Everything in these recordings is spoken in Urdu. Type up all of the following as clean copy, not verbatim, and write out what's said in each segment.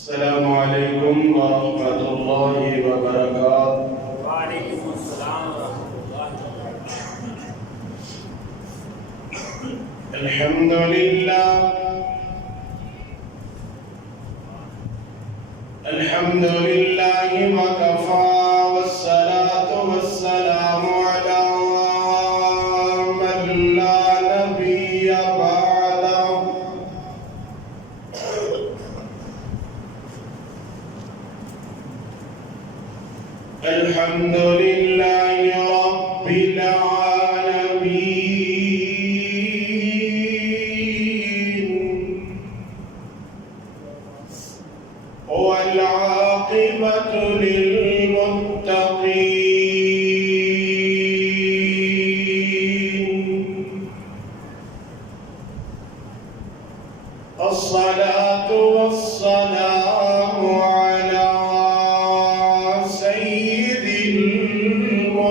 السلام عليكم ورحمة الله وبركاته. وعليكم السلام ورحمة الله وبركاته. الحمد لله وكفى والصلاة والسلام على من لا نبي بعده. الحمد لله رب العالمين والعاقبة للمتقين. الصلاة والسلام على سيد المرسلين.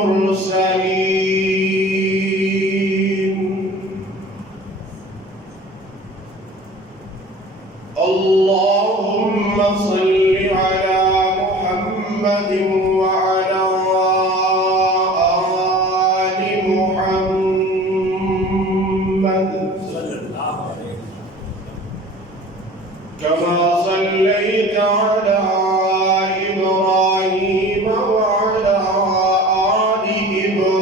اللهم صل على محمد وعلى آل محمد صلى الله عليه وسلم. كما صليت على إبراهيم وعلى آل إبراهيم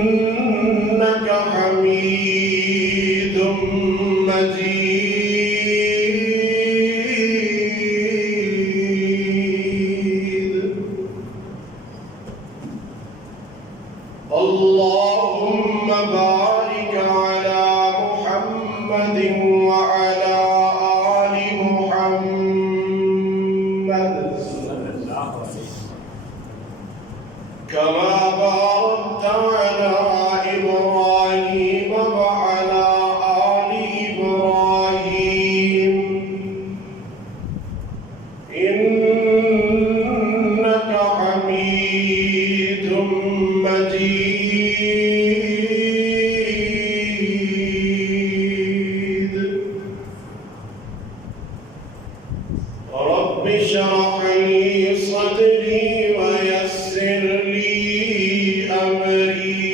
إنك حميد مجيد. اللهم بارك على محمد وعلى آل محمد صلى الله عليه وسلم. كما باركت على إبراهيم وعلى آل إبراهيم إنك حميد مجيد. رب اشرح لي صدري ويسر لي أمري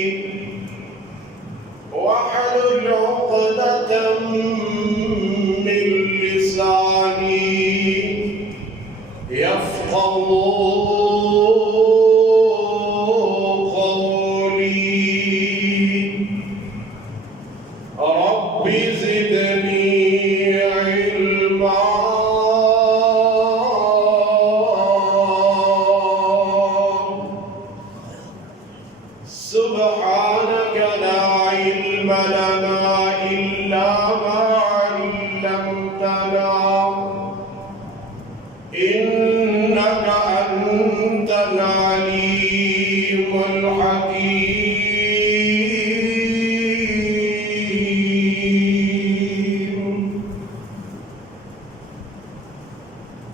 واحلل عقدة من لساني يفقهوا قولي. رب زدني علما سبحانك لا علم لنا إلا ما علمتنا إنك أنت العليم الحكيم.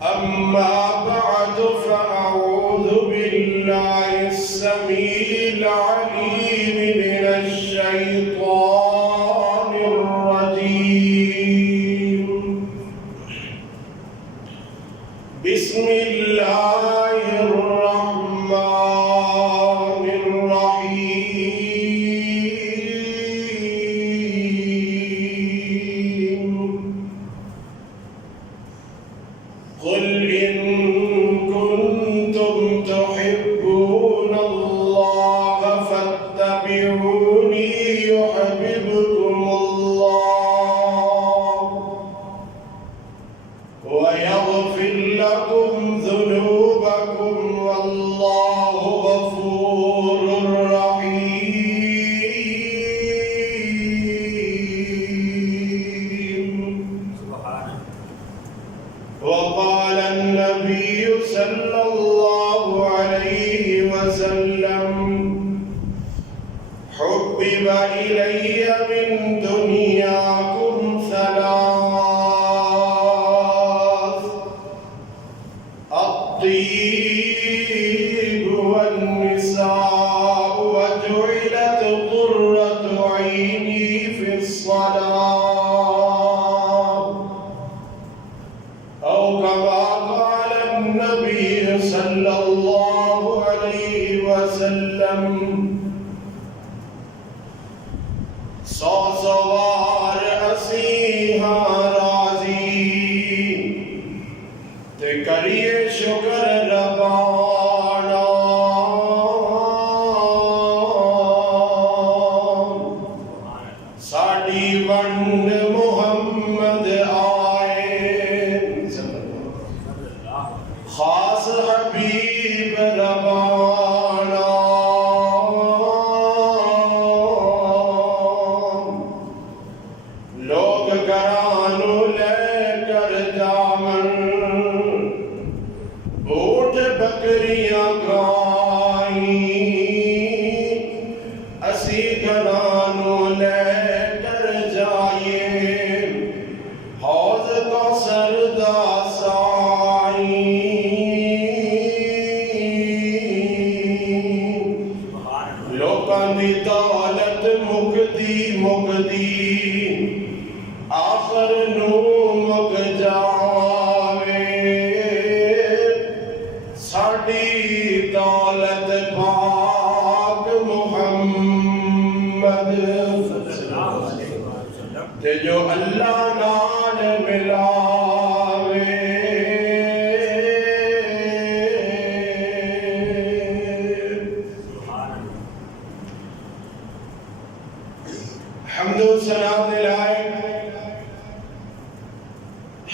أما بعد فأعوذ بالله السميع العليم من الشيطان الرجيم. بسم الله الرحمن الرحيم. قل إن كنتم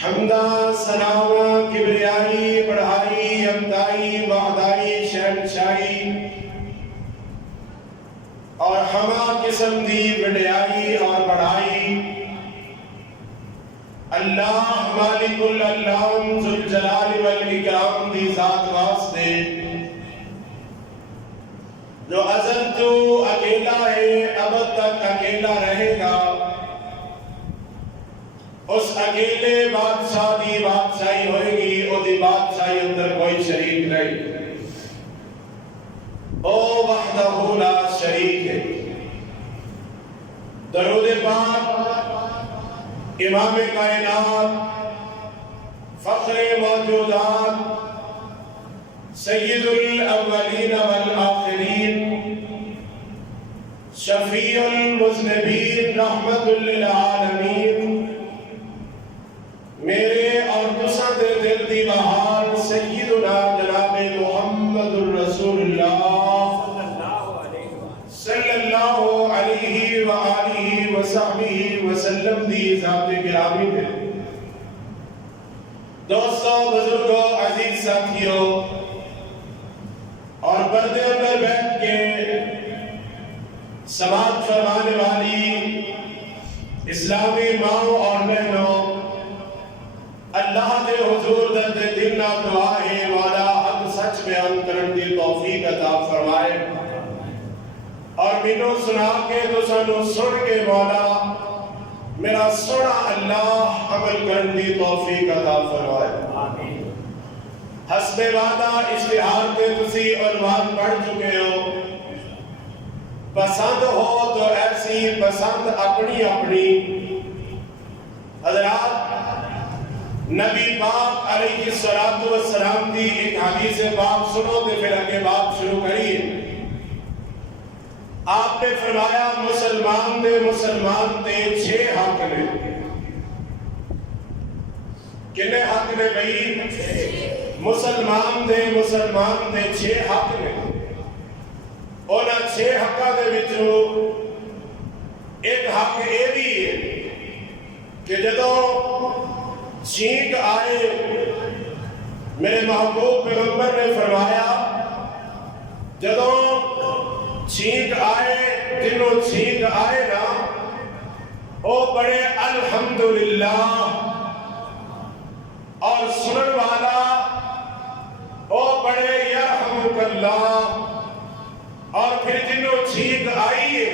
حمدہ سلامہ کبریائی بڑھائی امدائی وعدائی شہنشاہی اور ہما قسم دی وڈیائی اور بڑھائی اللہ مالک العلام ذوالجلال والاکرام دی ذات واسطے جو ازل تو اکیلا ہے ابد تک اکیلا رہے گا، اس اکیلے بادشاہ دی بادشاہی ہوئے گی، او دی بادشاہی اندر کوئی شریک نہیں، او وحدہ لا شریک ہے۔ درود پاک امام کائنات فخر موجودات سید الاولین والآخرین شفیع المذنبین رحمت للعالمین میرے اور دوسرے دل دی بہار سیدنا جناب محمد الرسول اللہ صلی اللہ علیہ وآلہ وصحبہ وسلم دی ذات گرامی ہے۔ دوستوں، بزرگوں، عزیز ساتھیوں اور پردے پر بیٹھ کے سماعت فرمانے والی اسلامی ماؤں اور بہنوں، اللہ دے حضور درد دل نہ دعا ہے مولا حق سچ بیان کرن دی توفیق عطا فرمائے، اور مینوں سنا کے تو سانوں سن کے مولا میرا سنا اللہ عمل کرن دی توفیق عطا فرمائے۔ آمین۔ حسب وعدہ اشتہار کے تسی عنوان پڑھ چکے ہو، پسند ہو تو ایسی پسند اپنی اپنی۔ حضرات، نبی پاک علیہ السلام دی ایک حدیث پاک سنو تے پھر اگے بات شروع کریے۔ آپ نے فرمایا مسلمان دے 6 حق نے۔ کنے حق نے بھئی؟ مسلمان دے 6 حق نے۔ اونا 6 حقاں دے وچوں ایک حق یہ بھی ہے کہ جدوں چھینک آئے، میرے محبوب پیغمبر نے فرمایا جدوں چھینک آئے، جنہوں چھینک آئے نا او بڑے الحمدللہ، اور سنن والا او بڑے یرحمک اللہ، اور پھر جنہوں چھینک آئیے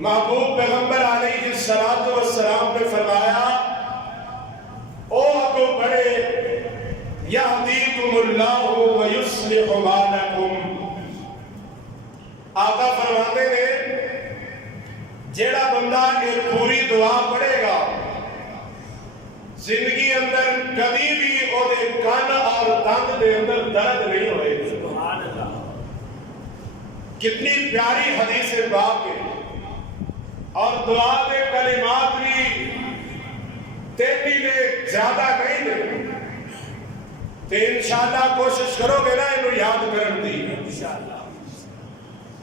محبوب پیغمبر علیہ السلام نے فرمایا او کو بڑے یہدیکم اللہ ویصلح بالکم۔ آقا فرماتے نے جیڑا بندہ ایک پوری دعا پڑھے گا، زندگی اندر کبھی بھی او دے کان اور دند دے اندر درد نہیں ہوئے۔ سبحان اللہ، کتنی پیاری حدیث پاک ہے، اور دعا دے کلمات بھی تیری نے زیادہ نہیں دے، تو انشاءاللہ کوشش کرو گے نا انہوں یاد کرن دی انشاءاللہ۔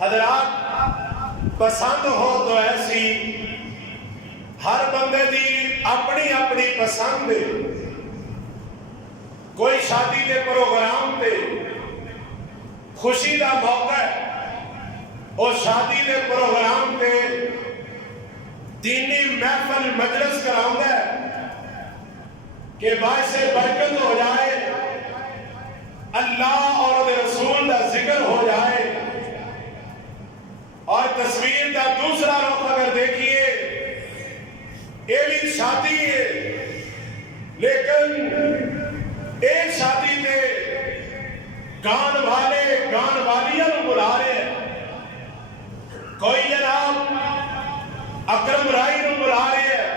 حضرات، پسند ہو تو ایسی ہر بندے دی اپنی اپنی پسند ہے۔ کوئی شادی دے پروگرام تے خوشی دا موقع ہے، اور شادی دے پروگرام تے دینی محفل مجلس کراؤں ہے کہ باعث برکت ہو جائے، اللہ اور رسول دا ذکر ہو جائے، اور تصویر کا دوسرا رخ اگر دیکھیے یہ بھی شادی ہے، لیکن ایک شادی میں گان والے گان والیاں بلا رہے ہیں، کوئی جناب اکرم رائی نو بلا رہے ہیں،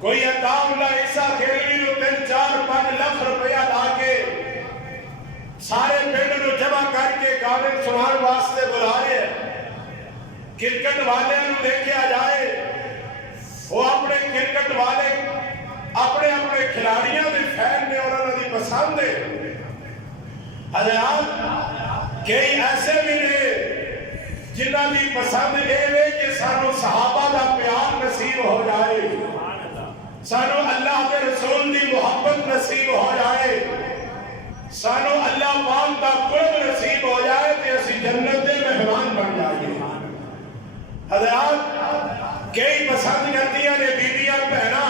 کوئی عطا اللہ عیسیٰ کھیلوی نو 3-4-5 لاکھ روپیہ لا کے سارے پنڈ نو جمع کر کے گانے سنان واسطے بلا رہے ہیں۔ کرکٹ والے نو لے کے آ جائے، وہ اپنے کرکٹ والے اپنے کھلاڑیاں دے فین نے اور انہوں دی پسند ہے۔ حضرات، کئی ایسے بھی نے جنہ دی پسند یہ ہے کہ سانو صحابہ دا پیار نصیب ہو جائے، سانو اللہ کے رسول دی محبت نصیب ہو جائے، سانو اللہ پاک دا قرب نصیب ہو جائے کہ اسی جنت دے مہمان بن جائے۔ حضرات کئی پسند کردیاں نے بیبیاں بہنا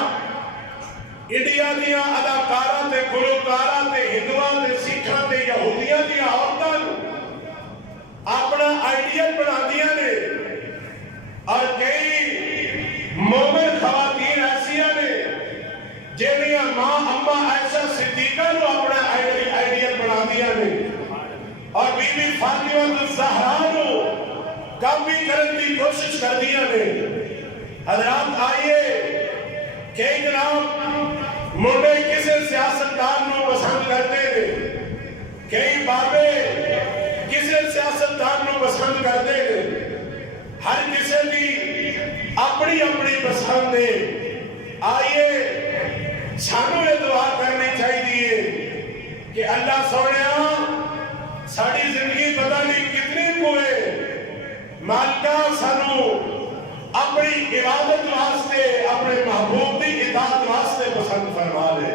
انڈیا دیاں اداکاراں تے گلوکاراں تے ہندوؤں تے سکھاں تے یہودیاں دیاں عورتاں اپنا آئیڈیل بنا دیا نے، اور کئی مومن خواتین ایسیاں نے جنہاں ماں اما عائشہ صدیقہ نو اپنا آئیڈیل بنا دیا نے، اور بی بی فاطمہ الزہرا نو کاپی کرنے کی کوشش کر دیا نے۔ حضرات آئیے کہ جناب منڈے کسے سیاستدان نو پسند کرتے ہیں، کئی بابے کسے سیاستدان نو پسند کرتے ہیں، ہر کسے دی اپنی اپنی پسند ہے۔ آئیے سانو یہ دعا کرنی چاہیے کہ اللہ سونیا ساڑی زندگی پتہ نہیں کتنی کوئے مالکہ سانو اپنی عبادت واسطے اپنے محبوب دی اطاعت واسطے پسند فرما لے،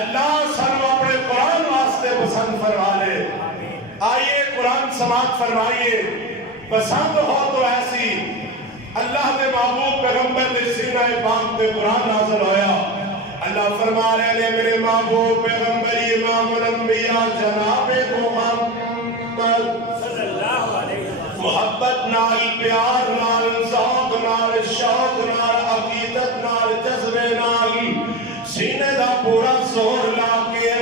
اللہ سانو اپنے قرآن واسطے پسند فرما لے۔ آئیے قرآن سماعت فرمائیے، پسند ہو تو ایسی اللہ دے محبوب پیغمبر دے سینہ پاک دے قرآن نازل ہویا۔ اللہ فرما رہے نے میرے محبوب پیغمبر امام الانبیاء جناب محمد صلی اللہ علیہ وسلم محبت نال پیار نال ذوق نال شوق نال عقیدت نال جذبے نال سینے دا پورا زور لا کے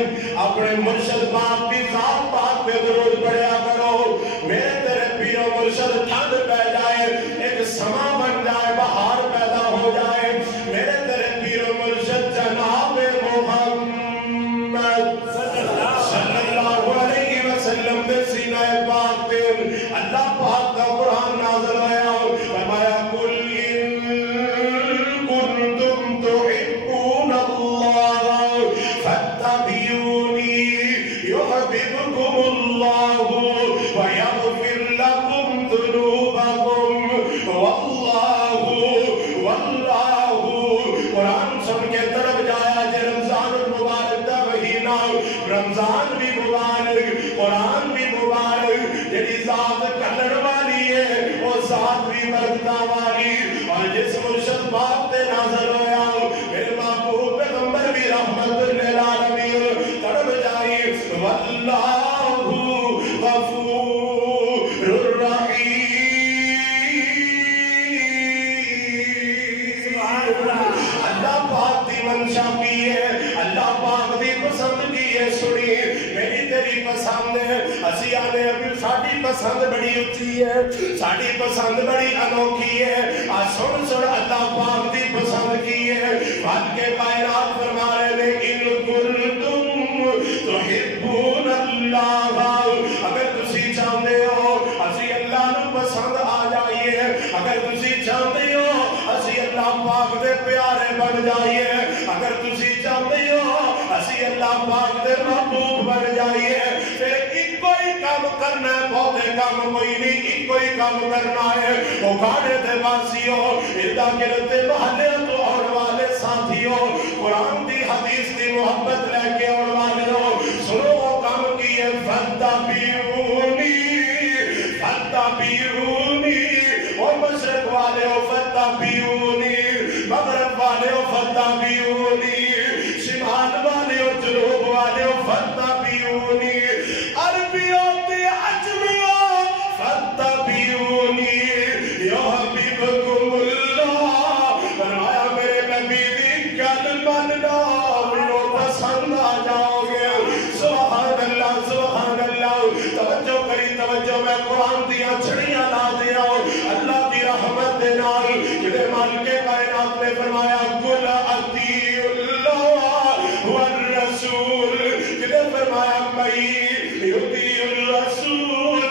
اپنے مرشد باپ کی ذات پاک پہ درود پڑھیا کرو۔ میرے تیرے پیر و مرشد ٹھنڈ پہ جائے، ایک سما بن جائے، بہار پیدا ہو جائے۔ میرے تیرے پیر و مرشد جناب محمد صلی اللہ علیہ وسلم دے سینہ پاک پہ اللہ پاک کا قرآن نازل ہوا، فرمایا قل ان کنتم تحبون اللہ فاتبعونی یحببکم اللہ ویغفر لکم ذنوبکم واللہ قرآن سن کے طرف جایا جے رمضان المبارک دا مہینہ، رمضان بھی مبارک قرآن بھی مبارک، جیڑی ذات کلڑ والی ہے وہ ذات بھی برکتہ والی، اور جس مرشد باپ تے نازل ہویا میرے محبوب پیغمبر بھی رحمت للعالمین طرف جائی۔ واللہ غفور الرحیم، اللہ پاک دی منشا کی ہے، اللہ پاک دی پسند کی ہے۔ سنی میری تیری پسند ہے، اسی آنے ابھی ساڑی پسند بڑی اچھی ہے، ساڑی پسند بڑی انوکھی ہے۔ سن سن اللہ پاک دی پسند کی ہے۔ بات کے کائنات فرما رہے نے ان کنتم تحبون اللہ، اگر تسی چاہتے ہو اسی اللہ نو پسند آ جائیے، اگر تسی چاہتے ہو اسی اللہ پاک دے پیارے بن جائیے، اگر تسی چاہتے ہو اسی اللہ پاک دے محبوب بن جائیے، پھر ایک کوئی کام کرنا ہے، بہتے کام کوئی نہیں، ایک کوئی کام کرنا ہے۔ وہ گاڑے دے باسیوں، ادھا گرتے محلے تو اور والے ساتھیوں، قرآن دی حدیث دی محبت لے کے اور والوں سنو وہ کام کیے فاتبعونی فاتبعونی، وہ مشرق والے ہو فاتبعونی، مغرب والے ہو فاتبعونی، شمال والے ہو جنوب والے ہو فاتبعونی، عربیوں تے عجمیوں فاتبعونی یحببکم اللہ۔ فرمایا میرے نبی دی گل مننا منو پسند آ جاؤ گے۔ سبحان اللہ سبحان اللہ، توجہ کری توجہ، میں قرآن دیا چھڑیاں لا دیا اللہ کی رحمت دے نال، جڑے مالک کائنات نے فرمایا قل اطیعوا اللہ والرسول، جڑے فرمایا من یطیع الرسول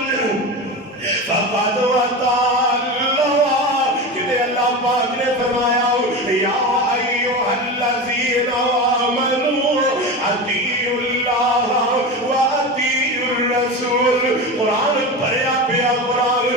فقد اطاع اللہ، جڑے اللہ پاک نے فرمایا یا ایھا الذین آمنوا اطیعوا اللہ واطیعوا الرسول۔ قرآن پڑھیا پیا قرآن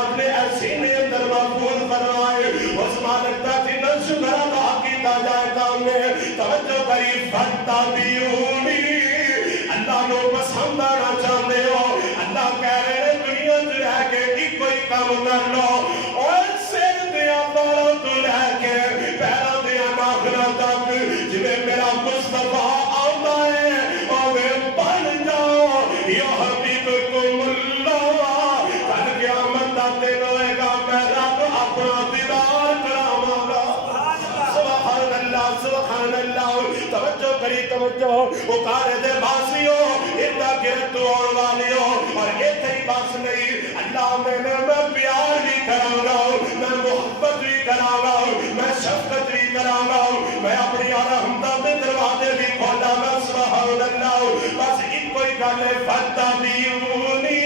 کائنات نے ایسی نے اندر محفوظ فرمائے اس مالک دا جنن شکر ادا کیتا جائے گا انہیں توجہ کری فتح بیونی اللہ نو پسند آنا چاہتے ہو اللہ کہہ رہے ہیں دنیا جو رہ کے ایک کوئی کام کر لو اور سر دیا بالوں تو لے کے پیروں دیا ناخرا تک جنہیں میرا مصطفیٰ آتا ہے اور بن جاؤ یا حبیبکم اللہ کل قیامت دا دن ہوئے گا میں رب اپنا دیدار کراواں گا سبحان اللہ سبحان اللہ توجہ کری توجہ پکارے دے باسیوں اردا گرد تو اور والیوں اور ایک ہی باس نہیں اللہ میں پیار بھی کراں گا میں محبت بھی کراں گا میں شفقت بھی کراں گا میں اپنی رحمت دے دروازے بھی کھولاں گا سبحان اللہ بس ایک کوئی گل ہے فتبیونی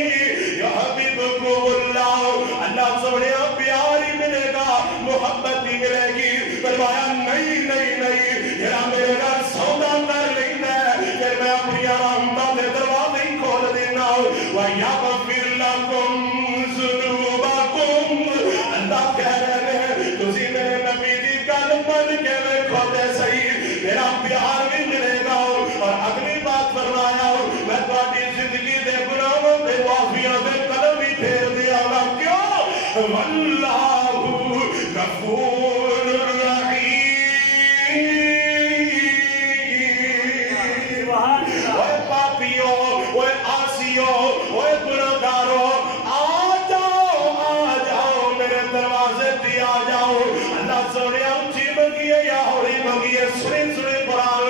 یحببکم اللہ اللہ سبحانہ پیار ہی ملے گا محبت بھی ملے گی فرمایا نہیں نہیں نہیں یہ میرے گھر سودا کر لینا ہے کہ میں اپنی رحمت دے دروازے ہی کھول دینا وَيَغْفِرْ لَكُمْ ذُنُوبَكُمْ اللہ کہہ رہے ہیں تسی میرے نبی دی گل من کے ویکھو تے صحیح میرا پیار بھی ملے گا اور اگلی بات فرمایا میں تہاڈی زندگی دے گناہوں تے معافیاں دے قدم ہی پھیر دیا گا کیوں واللہ غفور رحیم اوے پاپیوں اوے آسیوں اوے گناہگاروں آ جاؤ میرے دروازے دی آ جاؤ اللہ سونے اونچی منگی ہے یا ہوری منگی ہے سنی سنی قرآن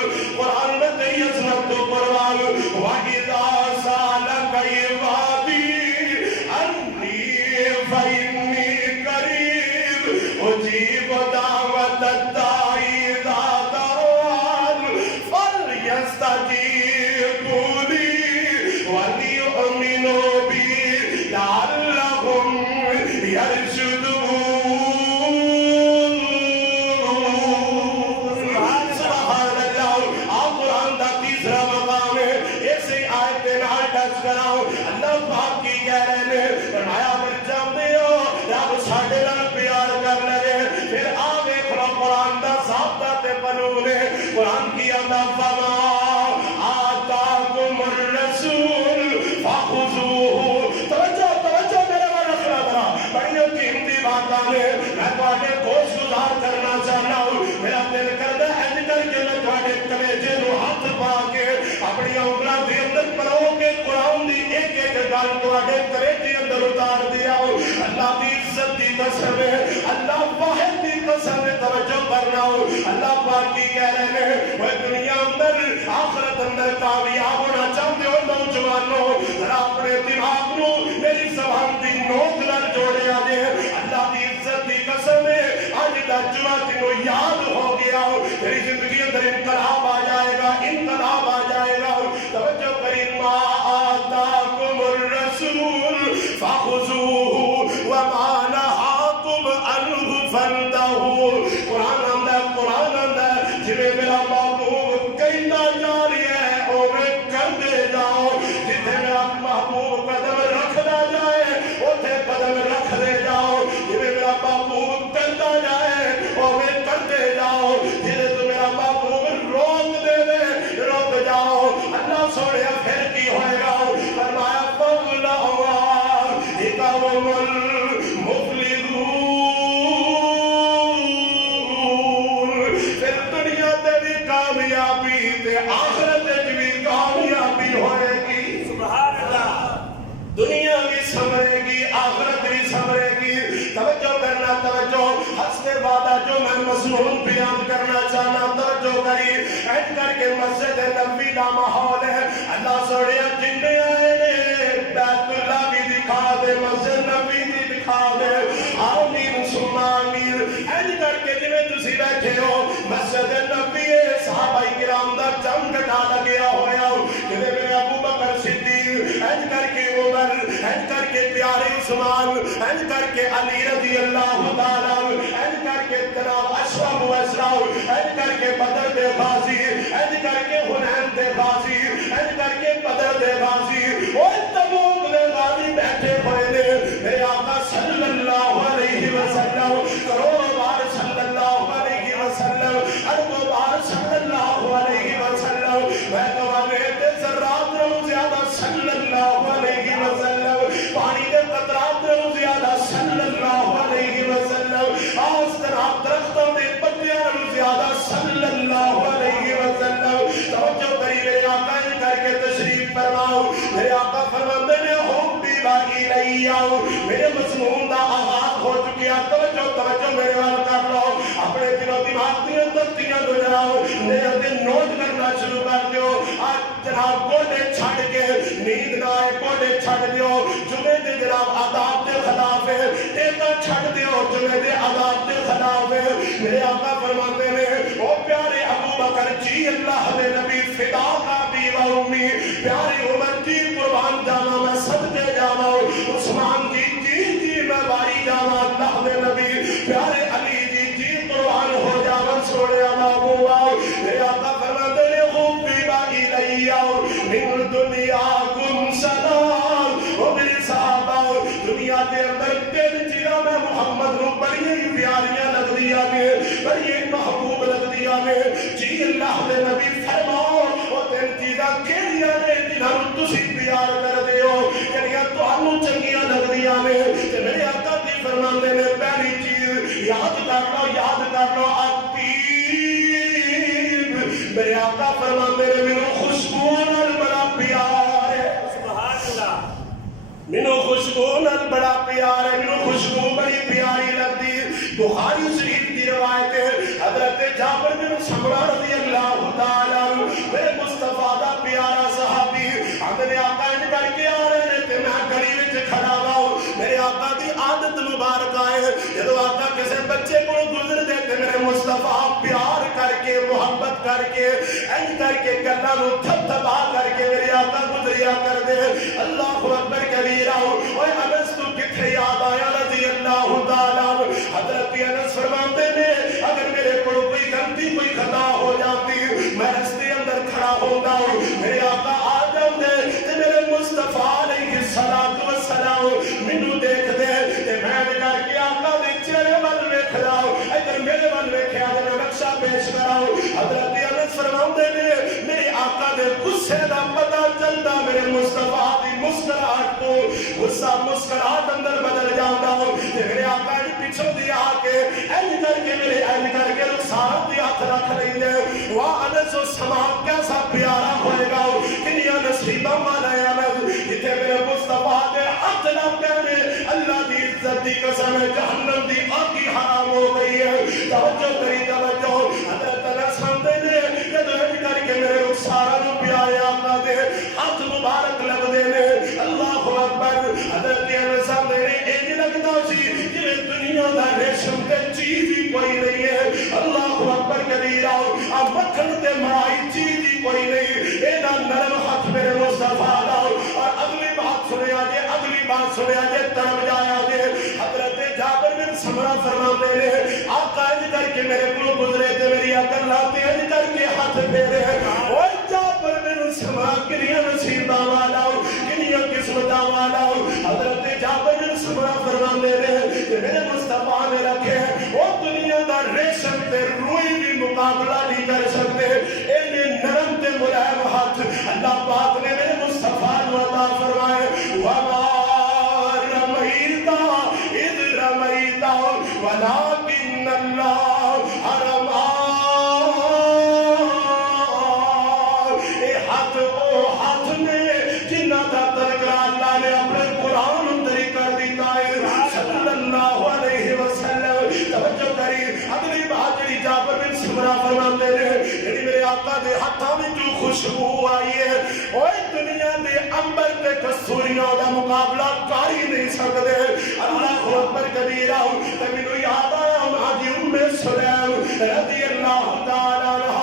میں تیری عظمت تو قرآن وَإِذَا سَأَلَكَ عِبَادِي عَنِّي فَإِنِّي قَرِيبٌ أُجِيبُ دَعْوَةَ الدَّاعِ إِذَا دَعَانِ فَلْيَسْتَجِيبُوا لِي وَلْيُؤْمِنُوا بِي لَعَلَّهُمْ يَرْشُدُونَ سبحان اللہ آپ قرآن دا تیسرا مقام ہے ایسے آیت نال ٹچ کراؤ اللہ پاک کی کہہ رہے ہیں فرمایا مر جاندے ہو رب ساڈے نال پیار کر لے پھر آ ویکھ لو قرآن دا ضابطہ تے قانون ہے قرآن کی آتا فما آتاکم الرسول فخذوه توجہ میرے بڑا رکھنا تھا بڑی قیمتی باتاں نے میں تواڈے کوش گزار کرنا چاہنا ہوں میرا دل کردا ہے انج کر کے میں تواڈے کلیجے نو ہاتھ پا کے اپنی انگلاں دے اندر پرو کے قرآن دی ایک ایک گل تواڈے کلیجے اندر اتار دیا اللہ دی عزت دی قسم ہے اللہ واحد دی قسم ہے توجہ کرنا اللہ پاک کی کہہ رہے ہیں وہ دنیا اندر آخرت اندر کامیاب ہونا چاہتے ہو نوجوانوں ذرا اپنے دماغ نو میری زبان دی نوک نال جوڑیا جے اللہ دی عزت دی قسم ہے آج دا جمعہ تینوں یاد ہو گیا تیری زندگی اندر انقلاب آ جائے گا انقلاب آ جائے گا توجہ کریں ما آتاکم الرسول فخذوه وما نهاکم عنہ فانتہوا قرآن اندر جنہیں میرا محبوب کہتا جا رہی ہے اوہ کرتے جاؤ جتنے میرا محبوب قدم رکھنا جائے اوہ قدم رکھ دے جاؤ جنہیں میرا محبوب کرتا جائے اوہ کرتے جاؤ جنہیں تو میرا محبوب روک دے دے روک جاؤ اللہ سوڑے پھر کی ہوئے گا فرمایا فَأُولَٰئِكَ هُمُ الْمُفْلِحُونَ پھر دنیا تے بھی کامیابی تے آخرت بھی کامیابی ہوئے گی سبحان اللہ دنیا بھی سمرے گی آخرت بھی سمرے گی توجہ کرنا توجہ حسن وعدہ جو میں مضمون بیان کرنا چاہنا توجہ کری اینڈ کر کے مسجد نبوی دا ماحول ہے اللہ سوڑے جننے آئے نے بیت اللہ بھی دکھا دے مسجد نبوی بھی دکھا دے آمین ثم آمین اینڈ کر کے جنہیں تسی بیٹھے ہو مسجد نبوی صحابہ کرام دا چمکٹا لگیا ہویا جنہیں میرے ابو بکر صدیق اینڈ کر کے عمر اینڈ کر کے پیارے عثمان اینڈ کر کے علی رضی اللہ تعالیٰ اینڈ کر کے جناب اشرف و اسراء اینڈ کر کے بدر دے غازی اینڈ کر کے حنین دے غازی اینڈ کر کے بدر دے غازی وہ تبوک دے غازی بیٹھے ہوئے نے میرے آقا صلی لگی آؤ میرے مضمون دا آغاز ہو چکیا توجہ میرے وال کر لو اپنے دلوں دماغ دیا تختیاں گزراؤ میرے دن نوٹ کرنا شروع کر دیو آج جناب گوڑے چھڑ کے نیند نہ آئے گوڑے چھڑ دیو جمعے دے جناب آداب دے خلاف ہے ٹیکا چھڑ دیو جمعے دے آداب دے خلاف ہے میرے آقا فرماتے ہیں او پیارے ابو بکر جی اللہ دے نبی فدا کا بھی و امی پیارے عمر جی قربان جانا میں صدقے جانا عثمان جی میں باری جانا اللہ دے نبی پیارے علی جی قربان ہو جانا چھوڑے بابو آؤ میرے آقا فرماتے ہیں خوب بھی باقی لئی آؤ من دنیا کن سلام او میرے صحابہ دنیا کے اندر تین چیزاں میں محمد رو بڑی پیاریاں لگ دیا میں بڑی محبوب لگ دیا میں جی اللہ دے نبی فرماؤ او تین چیزاں کیلیا نے جنہاں تسی پیار کر دیو یعنی تو ہموں چنگیاں لگ دیا میں میرے آقا دی فرماندے نے پہلی چیز یاد کر لو میرے آقا فرماتے ہیں منو خوشبو نال بڑا پیار ہے سبحان اللہ منو خوشبو نال بڑا پیار ہے منو خوشبو بڑی پیاری لگتی بخاری شریف کی روایت ہے حضرت جابر بن سمرہ رضی اللہ تعالیٰ میرے مصطفیٰ دا پیارا صحابی اندر آقا ان کر کے آ رہے ہیں تے میں گھڑی وچ کھڑا ہوں میرے آقا دی عادت مبارکہ ہے جب آقا کسے بچے کو گزر دیتے میرے مصطفیٰ پیار کر کے محبت کر کے این کر کے گلہ نو تھپ تھپا کر کے میرے آقا گزریا کر دے اللہ اکبر کبیرہ اوے انس تو کتھے یاد آیا رضی اللہ تعالیٰ حضرت انس فرماتے ہیں اگر میرے کو کوئی غلطی کوئی خطا ہو جاتی میں رستے اندر کھڑا ہوتا ہوں میرے آقا آ جاؤں دے تے میرے مصطفیٰ علیہ السلام منو دیکھ دے تے میں کر کے آقا دے چہرے وال ویکھ لاؤ اگر میرے وال ویکھیا تے میں نقشہ پیش کراؤ حضرت انس فرماتے ہیں میرے آقا دے غصے دا پتہ چلتا میرے مصطفیٰ دی مسکراہٹ کو غصہ مسکراہٹ اندر بدل جاتا ہوں تے میرے آقا دی پیچھے دی آ کے این کر کے میرے این کر کے رخسار دی ہاتھ رکھ رہی ہے واہ انس و سما کیسا پیارا ہوئے گا کنیا نصیبہ مانا ہے انس جتے میرے مصطفیٰ دے ہاتھ نہ کہنے اللہ دی عزت دی قسم جہنم دی آگی حرام ہو گئی ہے توجہ کری توجہ حضرت انس ہمتے نے جدو این کر کے میرے رخسارہ نو پیارے آقا دے ہاتھ مبارک لگ دینے اللہ اکبر حضرت انس ہمتے نے ایک لگتا سی جنہیں دنیا دا ریشم کے چیز ہی کوئی نہیں ہے اللہ اکبر کبیرہ اب مکھن تے مرائی چیز ہی کوئی نہیں اینا نرم ہاتھ میرے مصطفیٰ لاؤ اور اگلی بات سنے آجے ترم جایا جے حضرت جابر بن سمرہ فرماتے ہیں آقا اج کر کے میرے کو گزرے تے میری عقل لاتے اج کر کے ہاتھ پھیرے اور جابر بن سمرہ کنیا نصیبہ والا کنیا قسمتہ والا حضرت جابر بن سمرہ فرماتے ہیں کہ میرے مصطفیٰ نے رکھے وہ دنیا دا ریشم تے روئی بھی مقابلہ نہیں کر سکتے اینے نرم تے ملائم ہاتھ اللہ پاک نے میرے مصطفیٰ کو عطا فرمائے وَمَا رَمَيْتَ إِذْ رَمَيْتَ وَلَكِنَّ اللَّهَ رَمَى اے ہاتھ او ہاتھ نے جنہ دا تذکرہ اللہ نے اپنے قرآن اندر کر دیتا ہے صلی اللہ علیہ وسلم توجہ کری اگلی بات جڑی جابر بن سمرہ فرماتے ہیں یعنی میرے آقا دے ہاتھاں وچ جو خوشبو آئی ہے اوے دنیا دے انبر تے کستوریاں دا مقابلہ کر ہی نہیں سکدے اللہ اکبر کبیرہ تے مینوں یاد آیا حاجی ام سلیم رضی اللہ تعالی عنہ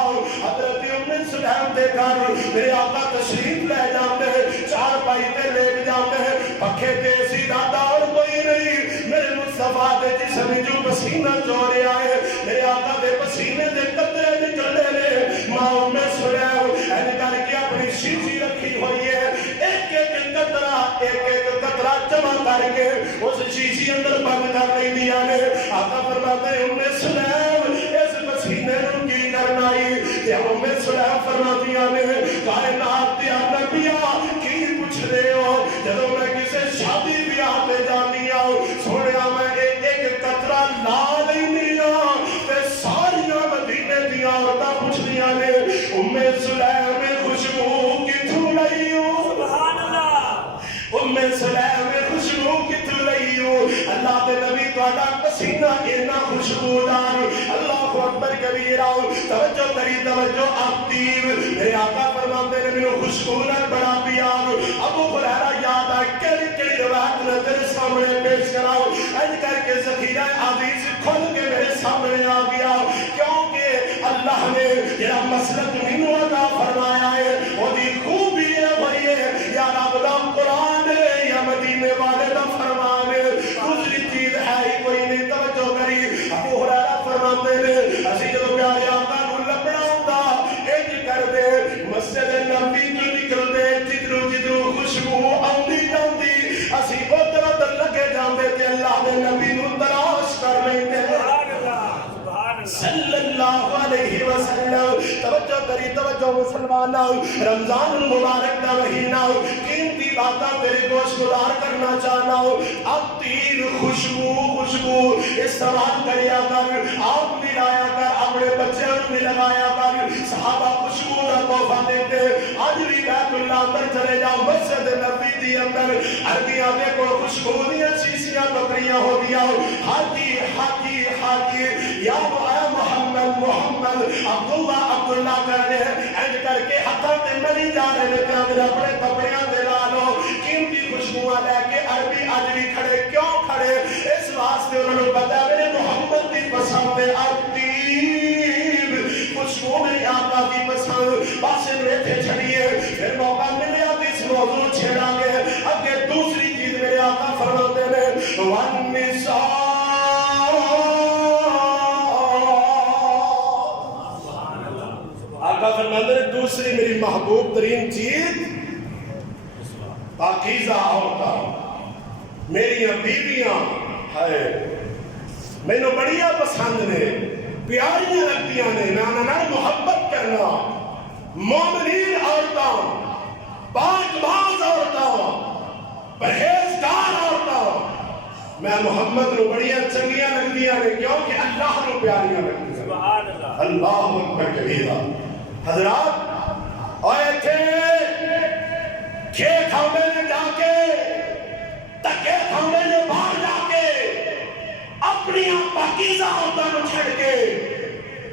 حضرت ام سلیم دے گھر میرے آقا تشریف لے جاتے ہیں چار پائی تے لے جاتے ہیں پکھے تے سیدھا دور کوئی نہیں میرے مصطفیٰ دے جسم جو پسینہ چورے آئے میرے آقا دے پسینے دے قطرے نکلے لے ماں ام سلیم این کر کے اپنی شیشی رکھی ہوئی ہے ایک قطرہ جمع کر کے اس شیشی اندر بند کر نہیں دیا نے آقا فرماتے ہیں ام سلیم اس پسینے نو کی کرنا ہی کہ ام سلیم فرماتیاں نے کائنات دیا نبیہ کی پوچھ رہے ہو جدو میں کسے شادی بیاہ تے جانی آؤ سوڑیا میں ایک قطرہ لا لینی آؤ تے ساریاں مدینے دیا عورتاں پوچھ دیا نے ام سلیم خوشبو کی تھوڑی ہو سبحان اللہ ام سلیم خوشبو کی پسینہ اتنا خوشبودار اللہ اکبر کبیرہ توجہ کری توجہ اکتیب میرے آقا فرماتے نے میں خوشبو نہ بڑا پیار ابو ہریرہ یاد آئے کلی کلی روایت نظر سامنے پیش کراؤ ایج کر کے ذخیرہ حدیث کھل کے میرے سامنے آ گیا کیونکہ اللہ نے یہ مسلک منو عطا فرمایا ہے وہ دی خوبی ہے بھائی یا رب دا قرآن ہے یا مدینے والے دا فرمان ہے دوسری چیز ہے ہی کوئی نہیں توجہ کری ابو ہریرہ فرماتے نے اسی جو پیارے آقا کو لبڑا ہوتا ایج کر دے مسجد نبی تو نکل دے جدرو خوشبو آندی جاندی اسی ادھر لگے جاندے تے اللہ دے نبی نو تلاش کر لیندے صلی اللہ علیہ وسلم توجہ کری توجہ مسلمانوں رمضان المبارک کا مہینہ قیمتی باتاں تیرے گوش گزار کرنا چاہنا اب تیر خوشبو استعمال کریا کر آپ بھی لایا کر اپنے بچوں بھی لگایا کر صحابہ خوشبو کا تحفہ دیتے آج بھی بیت اللہ اندر چلے جاؤ مسجد نبی دی اندر عربیاں دے کو خوشبو دیا شیشیاں بکریاں ہو دیا حاجی یا محمد عبداللہ کرنے اینج کر کے حتیٰ تے مری جا رہے ہیں کہ اپنے کپڑیاں دے لالو قیمتی خوشبوئیں لے کے عربی آج بھی کھڑے کیوں کھڑے اس واسطے انہوں نے بتا میرے محمد دی پسند عربی خوشبو میری آقا دی پسند باسے ریتھے چھڑیے پھر موقع ملے اب اس موضوع چھڑا گے اگے دوسری چیز میرے آقا فرماتے ہیں وَالنِّسَاءُ آقا فرماتے ہیں دوسری میری محبوب ترین چیز پاکیزہ عورتاں میری بیویاں ہے میں نے بڑیا پسند نے پیاریاں لگتیاں نے نانا محبت کرنا مومنین عورتاں پاک باز عورتاں پرہیزگار عورتاں میں محمد نو بڑیا چنگیاں لگتیاں نے کیونکہ اللہ نو پیاریاں لگتیاں اللہ اکبر کبیرہ حضرات آئے تھے کھیت ہمیں نے جا کے تکیت ہمیں نے باہر جا کے اپنی پاکیزہ عورتاں نو چھڑ کے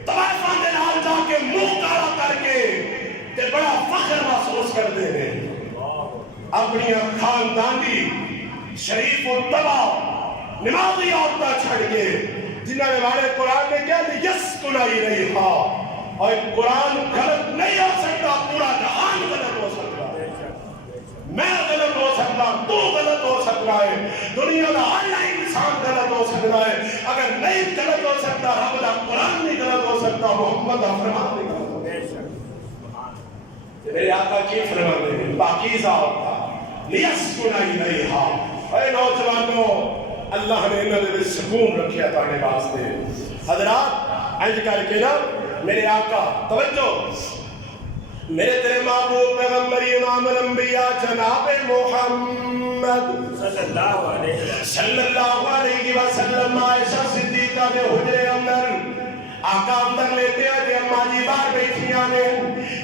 طوائفاں دے نال جا کے منہ کالا کر کے تے بڑا فخر محسوس کر دے رہے اپنی خاندانی شریف و تبا نمازی عورتاں چھڑ کے جنہوں نے ہمارے قرآن میں کیا دی یسکن الیہا اور قرآن غلط نہیں ہو سکتا پورا جہان غلط ہو سکتا میں غلط ہو سکتا تو غلط ہو سکتا ہے دنیا کا ہر انسان غلط ہو سکتا ہے اگر نہیں غلط ہو سکتا رب کا قرآن نہیں غلط ہو سکتا محمد فرمان نہیں غلط ہو سکتا میرے آقا کی فرماتے ہیں پاکیزہ ہوتا لیسکن الیہا اے نوجوانوں اللہ نے انہوں نے سکون رکھیا تانے واسطے حضرات انج کر کے نا میرے آقا توجہ میرے تیرے محبوب پیغمبر امام الانبیاء جناب محمد صلی اللہ علیہ وسلم عائشہ صدیقہ دے حجرے اندر آقا اندر لیتے ہیں کہ اماں جی بار بیٹھیاں نے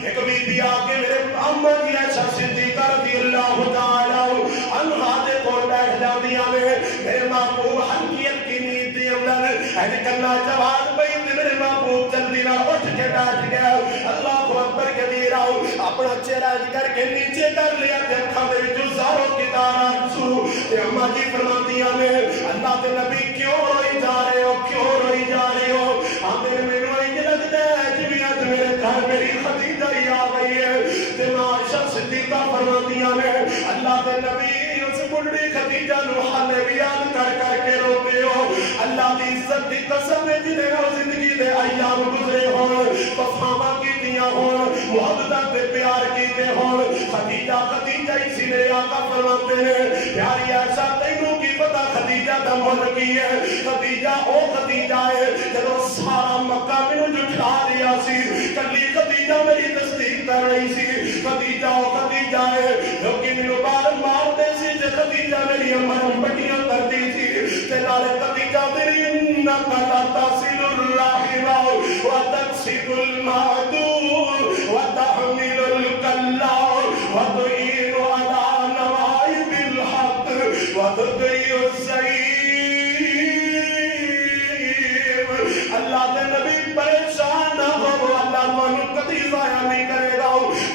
ایک بی بی آکے میرے اماں جی عائشہ صدیقہ رضی اللہ تعالی عنہا دے کول بیٹھ جاندیاں نے میرے محبوب حلقیت کی نیت دے اندر ایسے کرنا جواز بھئی میرے محبوب جلدی نہ اٹھ کے بیٹھ گیا اللہ اکبر کبیرہ اپنا چہرہ کر کے نیچے کر لیا تے اکھاں دے وچوں زاروں کی تارا سو تے اماں جی فرماندیاں نے اللہ کے نبی کیوں روئی جا رہے ہو کیوں روئی جا رہے ہو میرے میں روئی لگتا ہے جی آج میرے گھر میری خدیجہ ہی آ گئی ہے تے میں عائشہ صدیقہ فرماندیاں نے اللہ کے نبی اس بڑی خدیجہ نو حالے بھی یاد کر کے روتے ہو اللہ دی عزت دی قسم ہے جنہیں وہ زندگی دے ایام گزرے ہون وفاواں کیتیاں ہون محبت تے پیار کیتے ہون خدیجہ اسی نے آقا فرماتے ہیں پیاری عائشہ تینوں کی پتہ خدیجہ دا مول کی ہے خدیجہ او خدیجہ ہے جدوں سارا مکہ مینوں جھٹلا دیا سی کلی خدیجہ میری تصدیق کر رہی سی خدیجہ او خدیجہ ہے لوکی مینوں بار مارتے سی تے خدیجہ میری اماں بٹیاں کردی سی تے نالے خدیجہ میری انک لا تصل الرحم وتكسب المعدوم وتحمل الكلا وتعين على نوائب الحق وتقي السيء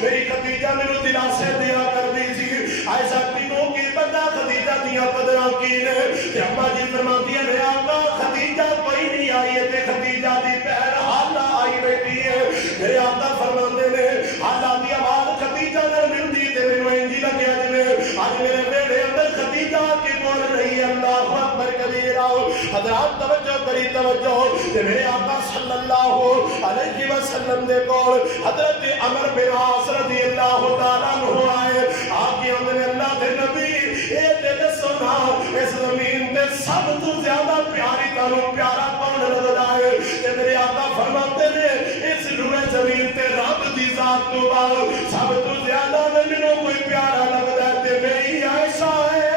میری خدیجہ میرے دلاسے دیا کر دی سی ایسا تینوں کی بندہ خدیجہ دیا قدرہ کی نے کہ اما جی فرماتی ہے میرے آقا خدیجہ کوئی نہیں آئی ہے تے خدیجہ دی پہر حالہ آئی بیٹی ہے میرے آقا فرماندے نے حالہ دی آواز خدیجہ نے مل دی تے میں انجی لگیا جنہیں آج میرے بیڑے اندر خدیجہ کی بول رہی ہے اللہ اکبر کبیرہ حضرات توجہ کری توجہ تے میرے آقا صلی اللہ علیہ وسلم دے کول حضرت عمر بن عاص رضی اللہ تعالیٰ عنہ آئے آپ کی اندر اللہ دے نبی اے تے دسونا اس زمین تے سب تو زیادہ پیاری تانوں پیارا کون نظر آئے تے میرے آقا فرماتے نے اس روئے زمین تے رب دی ذات تو بعد سب تو زیادہ مینوں کوئی پیارا لگدا ہے تے میری عائشہ ہے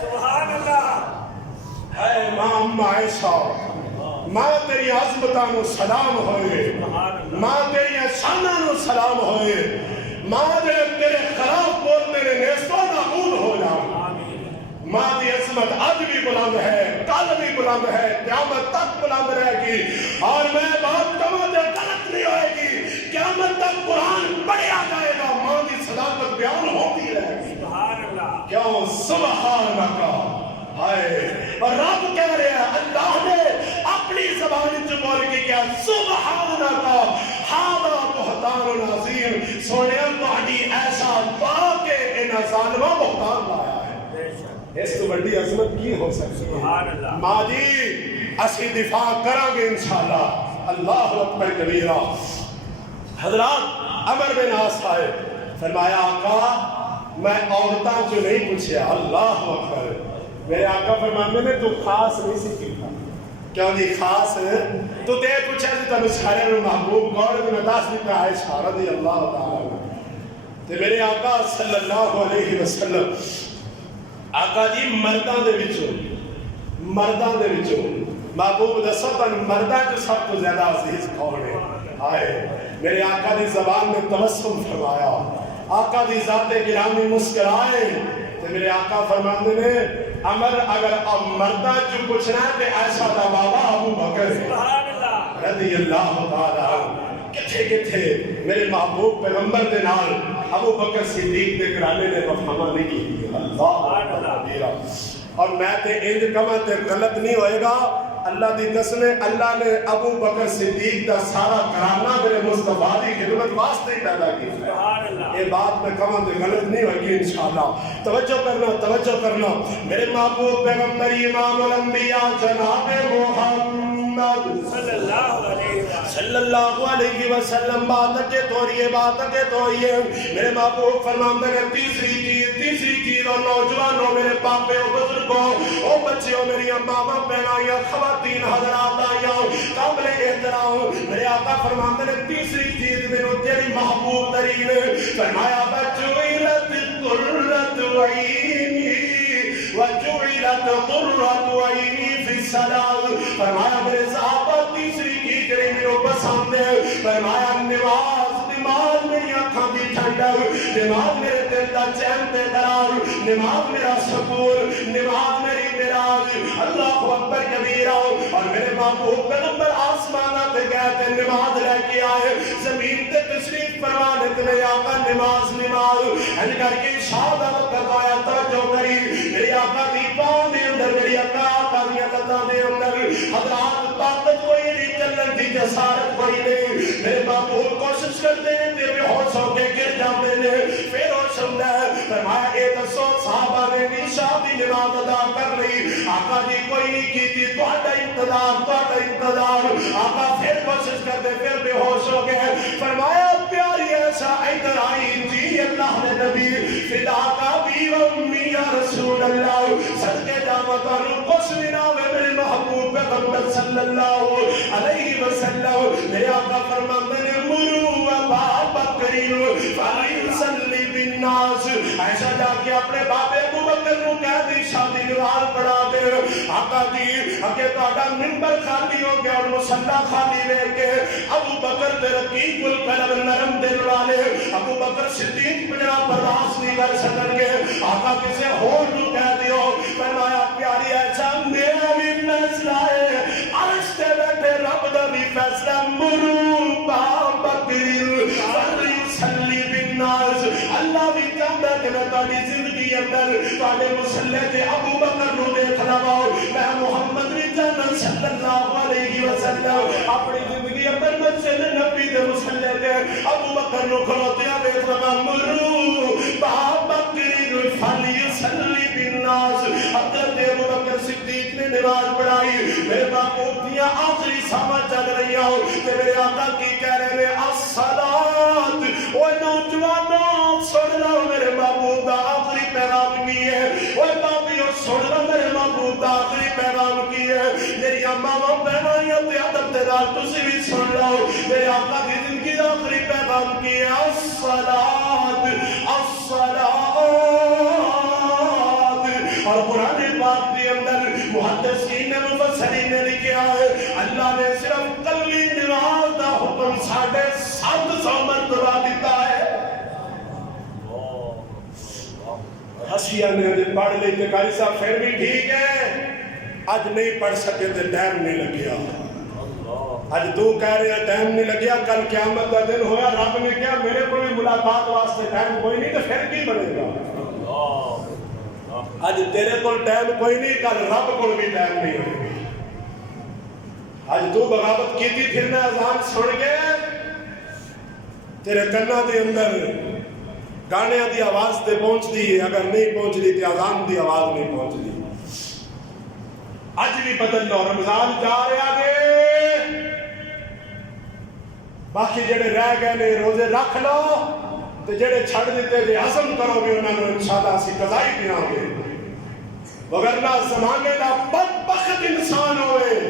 سبحان اللہ ہے امام عائشہ ماں تیری عظمتانو سلام ہوئے ماں تیری احسانانو سلام ہوئے ماں تیرے خلاف بولتے نے نیستو نابود ہو جاؤ ماں دی عظمت آج بھی بلند ہے کل بھی بلند ہے قیامت تک بلند رہے گی اور میں بات کہوں جو غلط نہیں ہوئے گی قیامت تک قرآن پڑھیا جائے گا ماں دی صداقت بیان ہوتی رہے گی سبحان اللہ کیوں سبحان اللہ اور رب کہہ رہے ہیں اللہ نے اپنی زبان جو بول کے کیا سبحان اللہ ہادا بہتان عظیم سونے تہاڈی ایسا پاک ان ظالمہ بہتان لایا ہے اس تو بڑی عظمت کی ہو سکتی ہے ماں جی اسی دفاع کریں گے انشاءاللہ اللہ اکبر کبیرہ حضرات عمر بن عاص آئے فرمایا آقا میں عورتاں جو نہیں پوچھیا اللہ اکبر میرے آقا فرمانے میں تو خاص نہیں سیکھی تھا کیوں جی خاص تو دے پوچھا جی تنو سارے میں محبوب گوڑ میں داس نہیں کہا ہے شارہ دی اللہ تعالیٰ تے میرے آقا صلی اللہ علیہ وسلم آقا جی مردان دے وچوں محبوب دسو تن مردان جو سب تو زیادہ عزیز کون ہے آئے میرے آقا دی زبان میں تبسم فرمایا آقا دی ذات گرامی مسکرائے تے میرے آقا فرماندے نے عمر اگر اب مردہ جو پوچھنا ہے کہ ایسا دا بابا ابو بکر رضی اللہ تعالیٰ کتھے میرے محبوب پیغمبر دے نال ابو بکر صدیق دے کرانے نے وفامہ نہیں کی اللہ اور میں تے انج کما تے غلط نہیں ہوئے گا اللہ دی قسم اللہ نے ابو بکر صدیق دا سارا کرانہ میرے مصطفیٰ دی خدمت واسطے ہی پیدا کی یہ بات میں کما تے غلط نہیں ہوگی انشاءاللہ توجہ کرنا میرے محبوب پیغمبر امام الانبیاء جناب محمد صلی اللہ علیہ وسلم بات کے توریے میرے محبوب فرماندے ہیں تیسری چیز اور نوجوانوں میرے پاپے اور بزرگوں اور بچیوں میری امامہ بہنائیاں خواتین حضرات آئیاں قابل احترام میرے آقا فرماندے ہیں تیسری چیز میرے تیری محبوب ترین فرمایا بچوئلت قررت وعینی وجعلت قررت عینی فی الصلاۃ فرمایا میرے صحابہ تیسری چیز جڑی میرے پسند ہے فرمایا نماز میری آنکھاں دی ٹھنڈک نماز میرے دل دا چین تے قرار نماز میرا سکون نماز میری معراج اللہ اکبر کبیرہ اور میرے محبوب پیغمبر آسمانہ تے گئے تے نماز لے کے آئے زمین تے تشریف فرمانے تے میرے آقا نماز ان کر کے شہادت کروایا توجہ کری میرے آقا دی پاؤں دے اندر میری آقا دی لتاں دے اندر حضرات طاقت کوئی نہیں چلن دی جسارت کوئی نہیں میرے محبوب کوشش کرتے ہیں تے بے ہوش ہو کے گر جاتے نے پھر ہوش ہوندا ہے فرمایا اے دسو صحابہ نے عشاء دی نماز ادا کر لی آقا جی کوئی نہیں کیتی تہاڈا انتظار آقا پھر کوشش کرتے پھر بے ہوش ہو گئے فرمایا پیاری ایسا ادھر آئی جی اللہ نے نبی فدا کا بھی امی یا رسول اللہ صدقے دعوتانو کچھ بھی نہ ہوئے میرے محبوب پیغمبر صلی اللہ علیہ وسلم میرے آقا فرماتے ہیں مرو ابا بکرین فیصلی بالناس ایسا جا کے اپنے باپ ابو بکر کو کہہ دی شادی نواز پڑھا دے آقا جی اگے تہاڈا منبر خالی ہو گیا اور مصلی خالی ویکھ کے ابو بکر تے رقیق القلب نرم دل والے ابو بکر صدیق بنا برداشت نہیں کر سکن گے آقا کسے ہور نو کہہ دیو فرمایا پیاری ایسا میرا بھی فیصلہ ہے عرش تے بیٹھے رب دا بھی فیصلہ مرو با بکر فیصلی بالناس میں تاری زندگی اندر تارے مسلح کے ابو بکر نو دیکھ لگاؤ میں محمد رجانا صلی اللہ علیہ وسلم اپنی زندگی اندر مسجد نبی دے مسلح کے ابو بکر نو کھلوتے ہیں دیکھ لگا مرو بابکر فلیسلی بالناس حضرت ابو بکر صدیق نے نماز پڑھائی میرے باپو دیا آخری سامت چل رہی ہوں کہ میرے آقا کی کہہ رہے ہیں الصلاة اوہ نوجوانوں سن لو میرے محبوب دا آخری پیغام کی ہے اوہ باپیوں سن لو میرے محبوب دا آخری پیغام کی ہے میری امامہ بہنائیوں تے عدب تے دار تسی بھی سن لو میرے آقا کی زندگی دا آخری پیغام کی ہے الصلاة اور قرآن پاک کے اندر محدثین مفسرین نے لکھا ہے اللہ نے صرف قلبی نماز دا حکم 750 مرتبہ دیتا ہے حسیہ نے پڑھ لیتے قاری صاحب پھر بھی ٹھیک ہے آج نہیں پڑھ سکے تھے ٹائم نہیں لگیا آج تو کہہ رہے ہیں ٹائم نہیں لگیا کل قیامت کا دن ہویا رب نے کیا میرے کو بھی ملاقات واسطے ٹائم کوئی نہیں تو پھر کی بنے گا آج تیرے کو ٹائم کوئی نہیں کل رب کو بھی ٹائم نہیں ہوگی آج تو بغاوت کی تھی پھر میں اذان سن کے تیرے کنہ دے اندر گانے دی آواز تے پہنچ دی ہے اگر نہیں پہنچ دی تے اذان دی آواز نہیں پہنچ دی آج بھی بدل لو رمضان جا رہے آگے باقی جڑے رہ گئے نے روزے رکھ لو تے جڑے چھڑ دیتے جے عزم کرو گے انہوں نے انشاءاللہ اسی قضائی پیاں گے وگرنہ زمانے دا بدبخت انسان ہوئے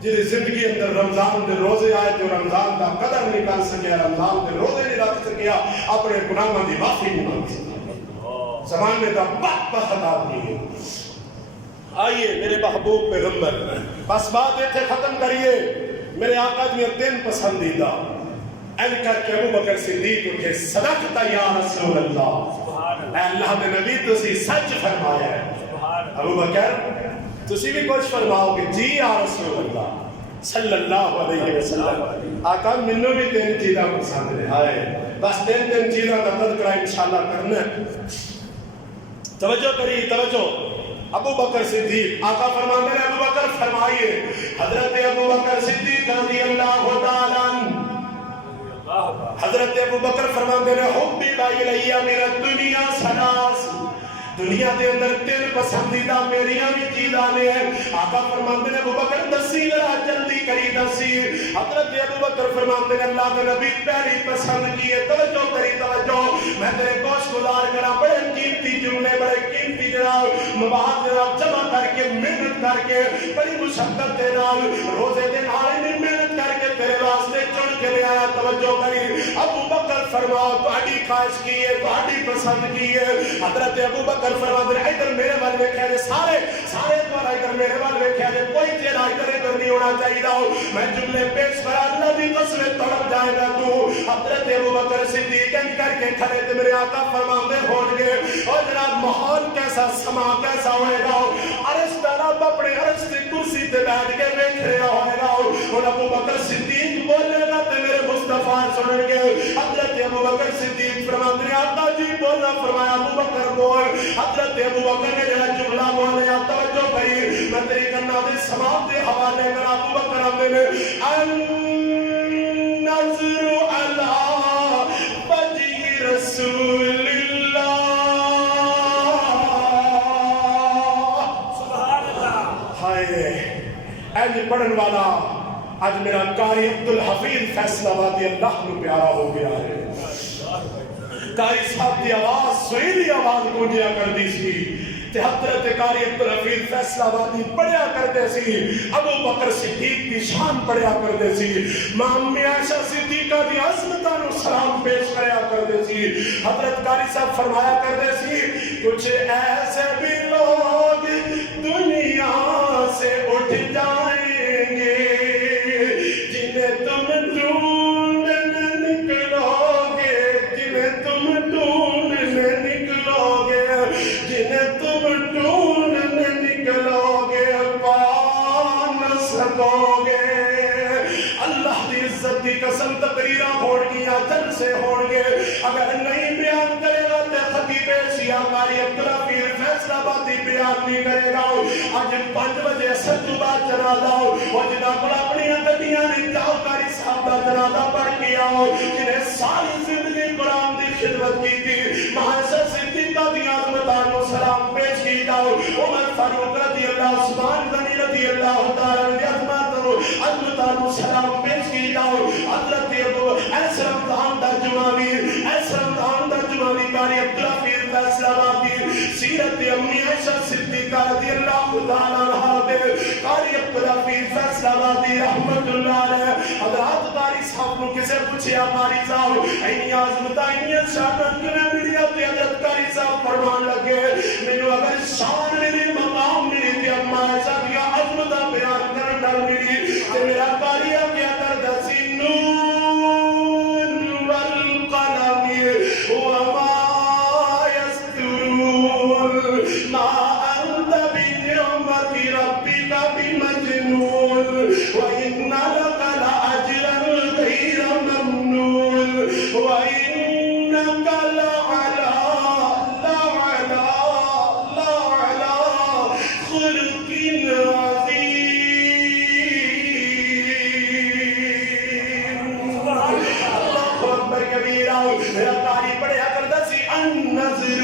جیسے زندگی اندر رمضان دے روزے آئے جو رمضان دا قدر نہیں کر سکیا رمضان دے روزے نہیں رکھ سکیا اپنے گناہوں دی معافی نہیں مانگ سکیا زمانے دا بدبخت آدمی ہے آئیے میرے محبوب پیغمبر بس بات ایتھے ختم کریے میرے آقا دی 3 پسندیدہ این کر کے ابو بکر صدیق اٹھے صدقتا یا رسول اللہ اے اللہ دے نبی تسی سچ فرمایا ہے ابو بکر تسی بھی کچھ فرماؤ گے جی یا رسول اللہ صلی اللہ علیہ وسلم آقا منو بھی 3 چیزاں پسند ہے آئے بس 3 چیزاں کا تذکرہ انشاءاللہ کرنا ہے توجہ کری توجہ ابو بکر صدیق آقا فرماتے ہیں ابو بکر فرمائیے حضرت ابو بکر صدیق رضی اللہ تعالیٰ حضرت ابو بکر فرماتے ہیں حبی الیہ من الدنیا ثلاث دنیا دے اندر 3 پسندیدہ میریاں بھی چیزاں نے آقا فرماتے ہیں ابو بکر دسی ذرا جلدی کری دسی حضرت ابو بکر فرماتے ہیں اللہ کے نبی پہلی پسند کی ہے توجہ کری توجہ میں تیرے گوش گزار کرا بڑے قیمتی جملے بڑے قیمتی جناب مباحث جناب جمع کر کے محنت کر کے بڑی مشقت دے نال روزے دے نال محنت کر کے تیرے واسطے چن کے لے آیا توجہ کری ابو بکر فرماؤ تہاڈی خواہش کی ہے تہاڈی پسند کی ہے حضرت ابو بکر فرماتے ہیں ادھر میرے وال ویکھیا جے سارے دوارا ادھر میرے وال ویکھیا جے کوئی چیز ادھر نہیں ہونا چاہیے میں جملے پیش کرا اللہ دی قسم تڑپ جائے گا تو حضرت ابو بکر صدیق کر کے کھڑے تے میرے آقا فرماتے ہون گے اور جناب ماحول کیسا سما کیسا ہوئے گا عرش جناب اپنے عرش کی کرسی تے بیٹھ کے بیٹھ رہا ہوئے گا اور ابو بکر صدیق بولے گا تے میرے مصطفیٰ سنن گے حضرت ابو بکر صدیق فرماتے ہیں آقا جی بولنا فرمایا ابو بکر بول حضرت ابو بکر نے جڑا جملہ بولیا توجہ کری میں تیری کرنا دے سماعت دے حوالے کر ابو بکر آتے نے النظر علی وجہ رسول اللہ سبحان اللہ ہائے اینج پڑھن والا آج میرا قاری عبدالحفیظ فیصلہ آبادی اللہ نو پیارا ہو گیا ہے قاری صاحب دی آواز سویلی آواز گونجیا کر دی سی تے حضرت قاری عبدالحفیظ فیصلہ آبادی پڑھیا کرتے سی ابو بکر صدیق کی شان پڑھیا کرتے سی امی عائشہ صدیقہ دی عظمتاں نو سلام پیش کریا کرتے سی حضرت قاری صاحب فرمایا کرتے سی کچھ ایسے بھی لوگ دنیا سے اٹھ جائیں گے جنہیں تم ڈھونڈنے نکلو گے جنہیں تم ڈھونڈنے نکلو گے جنہیں تم ڈھونڈنے نکلو گے پا نہ سکو گے اللہ دی عزت دی قسم تقریرہ ہون گیا جلسے ہون گے اگر نہیں بیان کرے گا تے خطیب شیعہ کاری عبداللہ پیر فیصلہ آبادی بیان نہیں کرے گا آج 5 بجے اثر تو بعد جنازہ وہ جناب اپنی گڈیاں نہیں جاؤ کاری صاحب کا جنازہ پڑھ کے آؤ جنہیں ساری زندگی قرآن دی خدمت کی تھی محسن صدیقہ دی عظمتان و سلام پیش کی جاؤ عمر فاروق رضی اللہ عثمان غنی رضی اللہ تعالی عظمتان و سلام پیش کی جاؤ حضرت ابو ایس رمضان دا جماوی ایس رمضان دا جماوی کاری عبداللہ پیر فیصلہ آبادی سیرت امی عائشہ صدیقہ رضی اللہ تعالی عنہ دے کاری عبداللہ پیر فیصلہ آبادی رحمت اللہ علیہ حضرات کاری صاحب کو کسے پوچھیا کاری صاحب اینی عظمتہ اینی شانت کنے میری اپنی حضرت کاری صاحب فرمان لگے میں اگر شان میری مقام میری تھی اما عائشہ دیا عظمتہ بیان کرنا میری کہ میرا کاریہ کیا کر دسی نون والقلم وما يسترون ما أنت بنعمة ربك بمجنون وإن لك لأجرا غير ممنون وإنك لعلى خلق عظيم میرا قاری پڑھیا کرتا سی النظر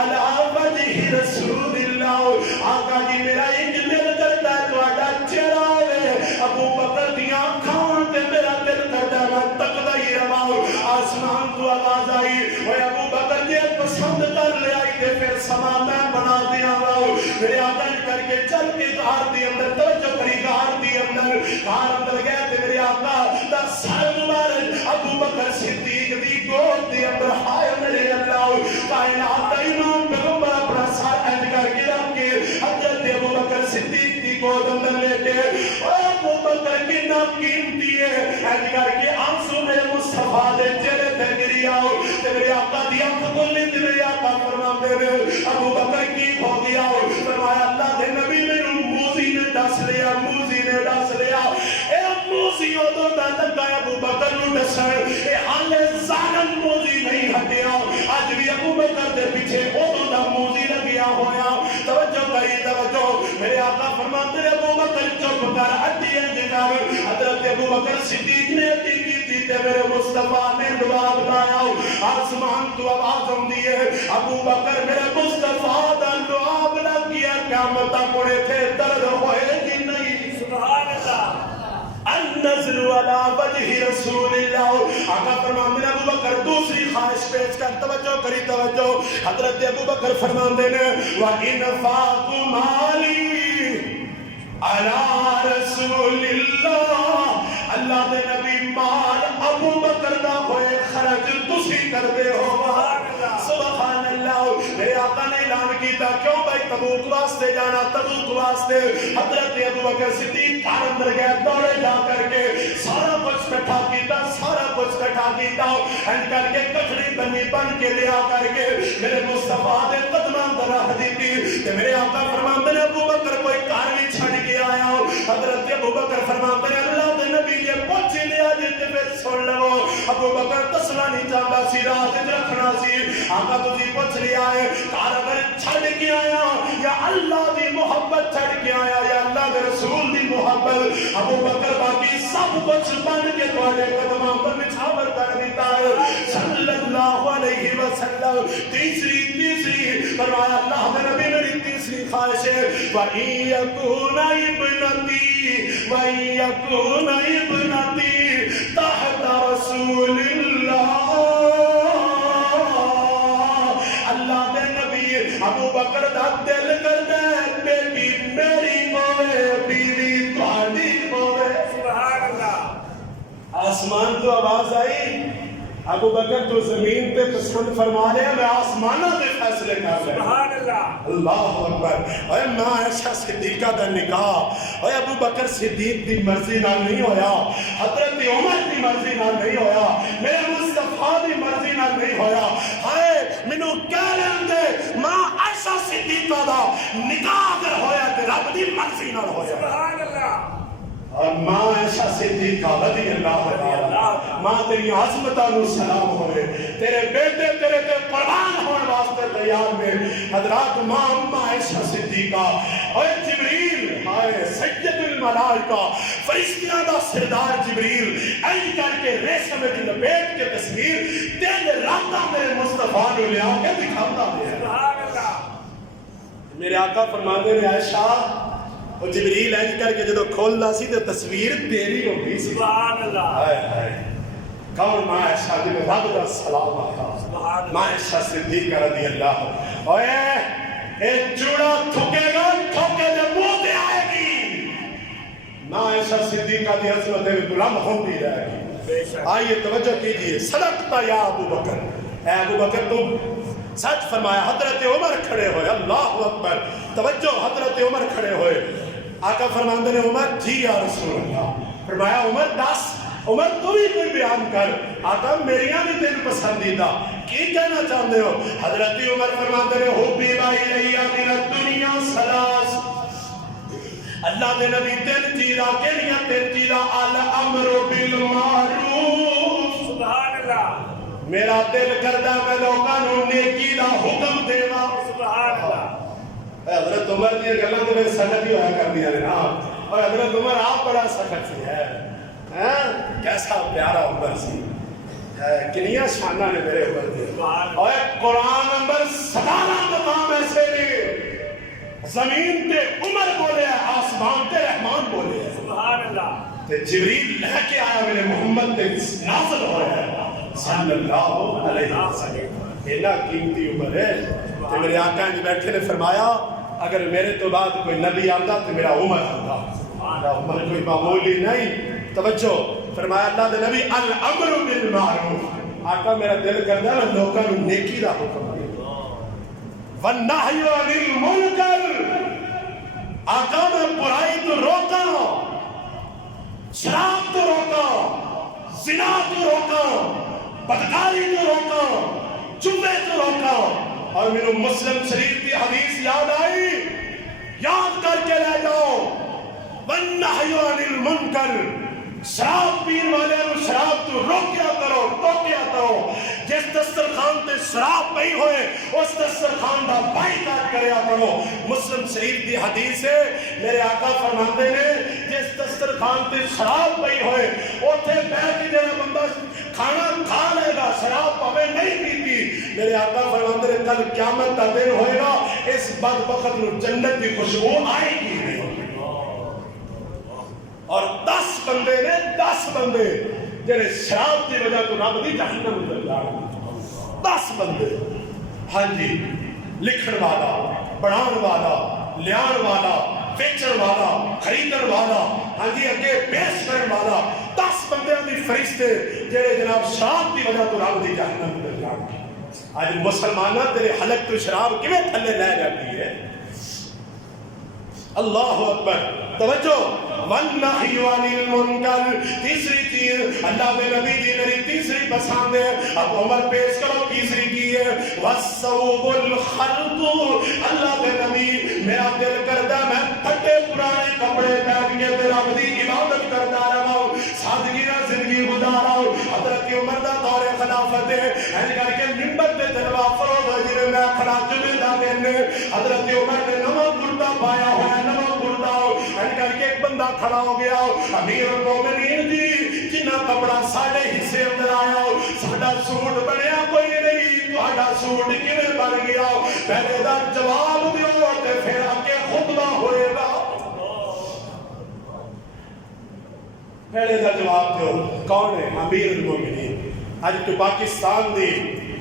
علی وجہ رسول اللہ آقا جی میرا ایک دل کرتا ہے تو آڈا چرا ہے ابو بکر دیاں کھان تے میرا دل کرتا ہے میں تقدہ ہی رواؤ آسمان تو آواز آئی اور ابو بکر جی پسند کر لے آئی تے پھر سما میں بنا دیا راؤ میرے آقا کر کے چل کے غار دی اندر توجہ کری غار دی اندر گئے تے میرے آقا دا سال مبارک ابو بکر صدیق دی گود دی اندر ہائے میرے اللہ کائنات دا امام پیغمبر اپنا ساتھ اینڈ کر کے رکھ کے حضرت ابو بکر صدیق دی گود اندر لے کے اور ابو بکر کی نام قیمتی ہے اینڈ کر کے آنسو میرے مصطفیٰ دے چہرے تے گری آؤ تے میرے آقا دی آنکھ کھلی تے میرے آقا فرمان دے ابو بکر کی ہو گیا فرمایا اللہ دے نبی میرے موزی نے ڈس لیا موزی نے ڈس لیا اے موزی ادو دا لگا ابو بکر نو ڈسن اے حال ظالم موزی نہیں ہٹیا اج بھی ابو بکر دے پیچھے ادو دا موزی لگیا ہویا توجہ کری توجہ میرے آقا فرماتے ابو بکر چپ کر ہٹی انجنار حضرت ابو بکر صدیق نے ہٹی کی تھی تے میرے مصطفیٰ نے دعا بنایا آسمان تو آواز ہوندی ہے ابو بکر میرے مصطفیٰ دا دعا بنا کیا قیامت پڑے تھے درد ہوئے کہ نہیں سبحان اللہ النظر علی وجہ رسول اللہ آقا فرماندے ابو بکر دوسری خواہش پیش کر توجہ کری توجہ حضرت ابو بکر فرماندے نے وَإِنْفَاقُ مَالِي عَلَى رَسُولِ اللَّهِ اللہ دے نبی مال ابو بکر دا ہوئے خرج تسی کر دے ہو سبحان اللہ میرے آقا نے اعلان کیتا کیوں بھائی تبوک واسطے جانا تبوک واسطے حضرت ابو بکر صدیق کار اندر گئے دوڑے جا کر کے سارا کچھ کٹھا کیتا سارا کچھ کٹھا کیتا اینڈ کر کے کچھڑی بنی بن کے لیا کر کے میرے مصطفیٰ دے قدمان در رہ دیتی کہ میرے آقا فرماندے نے ابو بکر کوئی کار بھی چھڑ کے آیا حضرت ابو بکر فرماندے نے اللہ دے نبی کے پوچھے لیا جیتے پھر سن لو ابو بکر تسلا نہیں چاہتا سی رات رکھنا سی آقا تجھے پوچھ لیا ہے کار اگر چھڑ کے آیا یا اللہ دی محبت چھڑ کے آیا یا اللہ دے رسول دی محبت ابو بکر باقی سب کچھ بن کے تھوڑے قدموں پر نچھاور کر دیتا ہے صلی اللہ علیہ وسلم تیسری فرمایا اللہ دے نبی میری تیسری خواہش ہے وَإِن يَكُونَ ابْنَتِي تحت رسول اللہ اللہ دے نبی ابو بکر دا دل کر دے بیٹی میری موے بیوی تھوڑی موے سبحان اللہ آسمان تو آواز آئی ابو بکر تو زمین پہ پسند فرما لے میں آسمانہ دے فیصلے کر لے سبحان اللہ اللہ اکبر اے ماں عائشہ صدیقہ دا نکاح اے ابو بکر صدیق دی مرضی نہ نہیں ہویا حضرت عمر دی مرضی نہ نہیں ہویا میرے مصطفیٰ دی مرضی نہ نہیں ہویا ہائے منو کہہ لیں گے ماں عائشہ صدیقہ دا نکاح اگر ہویا کہ رب دی مرضی نہ ہویا سبحان اللہ اور ماں ایسا صدیقہ رضی اللہ عنہ ماں تیری عظمتاں نو سلام ہوئے تیرے بیٹے تیرے تے قربان ہونے واسطے تیار میں حضرات ماں اماں ایسا صدیقہ اور جبریل ہائے سید الملائکہ فرشتیاں دا سردار جبریل اینج کر کے ریشم وچ لپیٹ کے تصویر دن راتاں میرے مصطفیٰ نو لیا کے دکھاتا ہے سبحان اللہ میرے آقا فرماندے نے عائشہ اور جبریل اینج کر کے جدو کھولدا سی تے تصویر تیری ہو گئی سی سبحان اللہ ہائے ہائے کون ماں عائشہ جی میں رب دا سلام آتا ماں عائشہ صدیقہ رضی اللہ اوے اے چوڑا تھکے گا تھوکے دے منہ تے آئے گی ماں عائشہ صدیقہ دی عظمت میں بلند ہوتی رہے گی بے شک آئیے توجہ کیجئے صدقتا یا ابو بکر اے ابو بکر تم سچ فرمایا حضرت عمر کھڑے ہوئے اللہ اکبر توجہ حضرت عمر کھڑے ہوئے آقا فرماندے نے عمر جی یا رسول اللہ فرمایا عمر دس عمر تو بھی کوئی بیان کر آقا میریاں بھی تین پسندیدہ کی کہنا چاہتے ہو حضرت عمر فرماندے نے حبی بائی لیا من الدنیا سلاس اللہ دے نبی تین چیزاں کے لیا تین چیزاں الامر بالمعروف سبحان اللہ میرا دل کردہ میں لوگوں نیکی دا حکم دیوا سبحان اللہ حضرت عمر دی گلاں تے میرے سخت ہی ہویا کر دیا نا اور حضرت عمر آپ بڑا سخت سی ہے کیسا پیارا عمر سی کنیاں شانہ نے میرے عمر دے اور قرآن نمبر 17 مقام ایسے نے زمین تے عمر بولے آسمان تے رحمان بولے سبحان اللہ تے جبریل لے کے آیا میرے محمد تے نازل ہو رہا ہے صلی اللہ علیہ وسلم اتنا قیمتی عمر ہے کہ میرے آقا نے بیٹھے نے فرمایا اگر میرے تو بعد کوئی نبی آتا تو میرا عمر آتا میرا عمر کوئی معمولی نہیں توجہ فرمایا اللہ دے نبی الامر بالمعروف آقا میرا دل کردا ہے لوکاں نوں نیکی دا حکم دے والنہی عن المنکر آقا میں برائی تو روکا شراب تو روکا زنا تو روکا بدکاری تو روکا چمے تو روکا اور میرے مسلم شریف کی حدیث یاد آئی یاد کر کے لے جاؤ والنہی عن المنکر شراب پین والے نو شراب تو روکیا کرو ٹوکیا کرو جس دسترخوان تے شراب پئی ہوئے اس دسترخوان دا بائیکاٹ کریا کرو مسلم شریف کی حدیث ہے میرے آقا فرماندے نے جس دسترخوان تے شراب پئی ہوئے اوتھے بیٹھ کے جڑا بندہ کھانا کھا لے گا شراب پوے نہیں پیتی میرے آقا فرماندے نے کل قیامت کا دن ہوئے گا اس بدبخت نو جنت کی خوشبو آئے گی نہیں اور 10 بندے نے 10 بندے جنہیں شراب کی وجہ تو رب دی جہنم اندر جا 10 بندے ہاں جی لکھن والا پڑھان والا لیان والا بیچن والا خریدن والا ہاں جی اگے پیش کرن والا 10 بندیاں دی فرشتے جڑے جناب شراب کی وجہ تو رب دی جہنم اندر جا آج مسلمانہ تیرے حلق تو شراب کیویں تھلے لے جاتی ہے اللہ اکبر توجہ والنہی عن المنکر تیسری چیز اللہ دے نبی دی میری تیسری پسند ہے اب عمر پیش کرو تیسری کی ہے والثوب الخلق اللہ دے نبی میرا دل کردا میں پھٹے پرانے کپڑے پہن کے تے رب دی عبادت کردا رہا سادگی نال زندگی گزارا حضرت عمر دا دور خلافت ہے این کر کے منبر تے جلوہ فروز جے میں کھڑا جمعے دا دن حضرت عمر نے نواں کرتا پایا ہوا نواں کرتا این کر کے ایک بندہ کھڑا ہو گیا امیر المومنین جی جنہ کپڑا ساڑھے حصے اندر آیا ساڑھا سوٹ بنیا کوئی نہیں تہاڈا سوٹ کیویں بن گیا پہلے دا جواب دیو تے پھر اگے خطبہ ہوئے گا پہلے دا جواب دیو کون ہے امیر المومنین آج تو پاکستان دی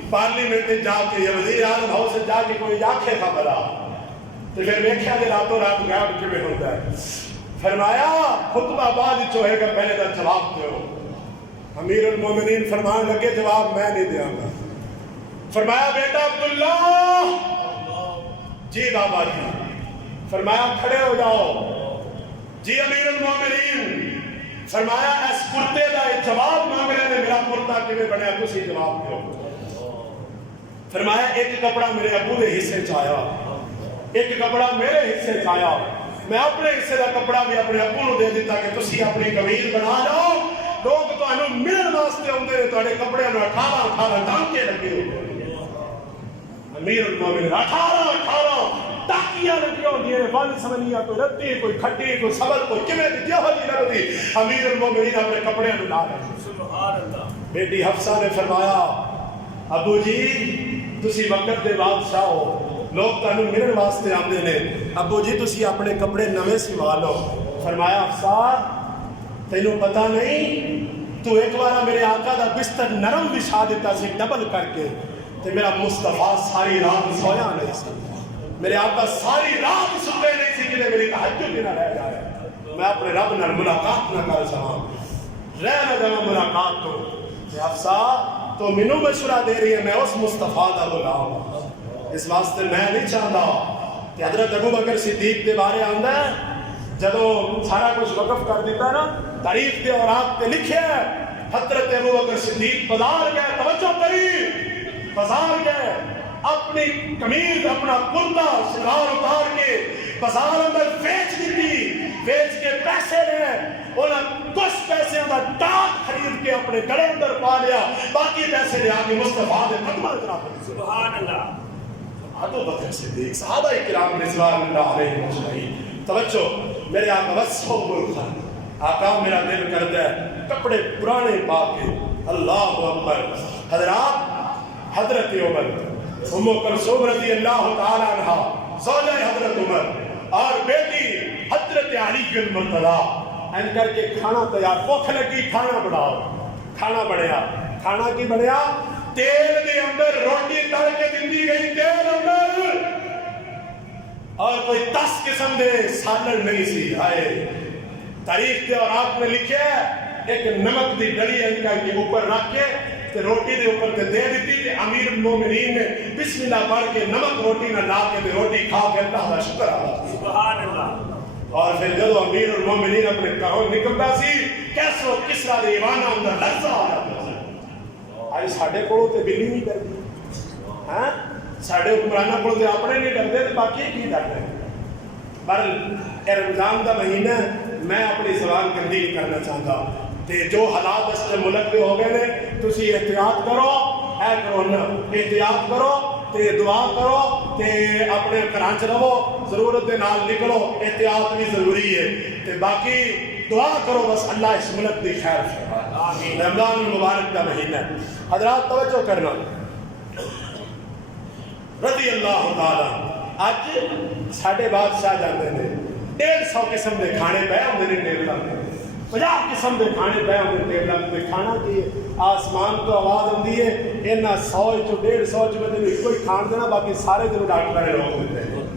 پارلیمنٹ جا کے یا وزیر اعظم ہاؤس جا کے کوئی آنکھیں خبر آ تو پھر دیکھا کہ راتوں رات غائب کیویں ہوتا ہے فرمایا خطبہ بعد چوہے گا پہلے دا جواب دیو امیر المومنین فرمان لگے جواب میں نہیں دیاں گا فرمایا بیٹا عبداللہ جی بابا جی فرمایا کھڑے ہو جاؤ جی امیر المومنین فرمایا اس کرتے دا جواب مانگ رہے نے میرا کرتا کیویں بنیا تسی جواب دیو فرمایا ایک کپڑا میرے ابو دے حصے چایا ایک کپڑا میرے حصے چایا میں اپنے حصے کا کپڑا بھی اپنے ابو نو دے دیتا کہ تسی اپنی قمیض بنا لو لوگ تانوں ملن واسطے آندے نے تہاڈے کپڑیاں نوں 18 ٹانکے لگے ہوئے امیر المومنین 18 ٹاکیاں لگی ہوندی ہیں ون سمنیاں کوئی رتی کوئی کھٹی کوئی سبل کوئی کیویں دی جہو جی لگدی امیر المومنین اپنے کپڑیاں نوں لا لے سبحان اللہ بیٹی حفصہ نے فرمایا ابو جی تسی وقت دے بادشاہ ہو لوگ تانوں ملن واسطے آندے نے ابو جی تسی اپنے کپڑے نویں سوا لو فرمایا حفصہ تینوں پتہ نہیں تو ایک بار میرے آقا دا بستر نرم بچھا دیتا سی ڈبل کر کے تے میرا مصطفیٰ ساری رات سویا نہیں سی میرے آقا ساری رات سوتے نہیں سی کہ میری تہجد نہ رہ جائے میں اپنے رب نال ملاقات نہ کر سکاں رہ نہ جاواں ملاقات تو تے حفصہ تو مینوں مشورہ دے رہی ہے میں اس مصطفیٰ دا غلام ہوں اس واسطے میں نہیں چاہتا کہ حضرت ابو بکر صدیق دے بارے آندا ہے جدوں سارا کچھ وقف کر دیتا نا تاریخ دے اوراق تے لکھیا ہے حضرت ابو بکر صدیق بازار گئے توجہ کری بازار گئے اپنی قمیض اپنا کرتا شلوار اتار کے بازار اندر بیچ کے پیسے لے انہیں کچھ پیسے اندر ٹاٹ خرید کے اپنے گڑے اندر پا لیا باقی پیسے لے آگے مصطفیٰ دے قدمہ اتنا پڑی سبحان اللہ ابو بکر صدیق صحابہ کرام رضوان اللہ علیہ مجمعین توجہ میرے آقا وصف الخلق آقا میرا دل کرتا ہے کپڑے پرانے پا کے اللہ اکبر حضرات حضرت عمر ام کلثوم رضی اللہ تعالی عنہ زوجہ حضرت عمر اور بیٹی حضرت علی المرتضی ان کر کے کھانا تیار بھوک لگی کھانا بناؤ کھانا بنیا کھانا کی بنیا تیل دے اندر روٹی تل کے دتی گئی تیل اندر اور کوئی 10 قسم دے سالن نہیں سی آئے تاریخ کے اور آپ نے لکھا ہے ایک نمک دی ڈلی ان کا کے اوپر رکھ کے تے روٹی دے اوپر تے دے دیتی تے امیر المومنین نے بسم اللہ پڑھ کے نمک روٹی نہ لا کے تے روٹی کھا کے اللہ کا شکر ادا سبحان اللہ اور پھر جب امیر المومنین اپنے گھروں نکلتا سی کیسرو کسرا دے ایوان اندر لرزہ آ جاتا سی آج ساڈے کولوں تے بلی نہیں ڈردی ہاں ساڈے حکمراناں کولوں تے اپنے نہیں ڈردے تے باقی کی ڈردے پر اے رمضان دا مہینہ میں اپنی زبان گندی نہیں کرنا چاہتا تے جو حالات اس ملک دے ہو گئے نے تسی احتیاط کرو اے کرو نا احتیاط کرو تے دعا کرو تے اپنے گھراں چ رہو ضرورت دے نال نکلو احتیاط بھی ضروری ہے تے باقی دعا کرو بس اللہ اس ملک دی خیر فرمائے رمضان المبارک کا مہینہ حضرات توجہ کرنا رضی اللہ تعالی اج ساڈے بادشاہ جاندے نے 150 قسم دے کھانے پے ہوندے نے ٹیبلاں تے 50 قسم دے کھانے پے ہوندے نے ٹیبلاں تے کھانا کی آسمان تو آواز آندی ہے انہاں 100 چوں 150 چوں تے کوئی کھان دینا باقی سارے تے ڈاکٹر نے روک دیتے ہیں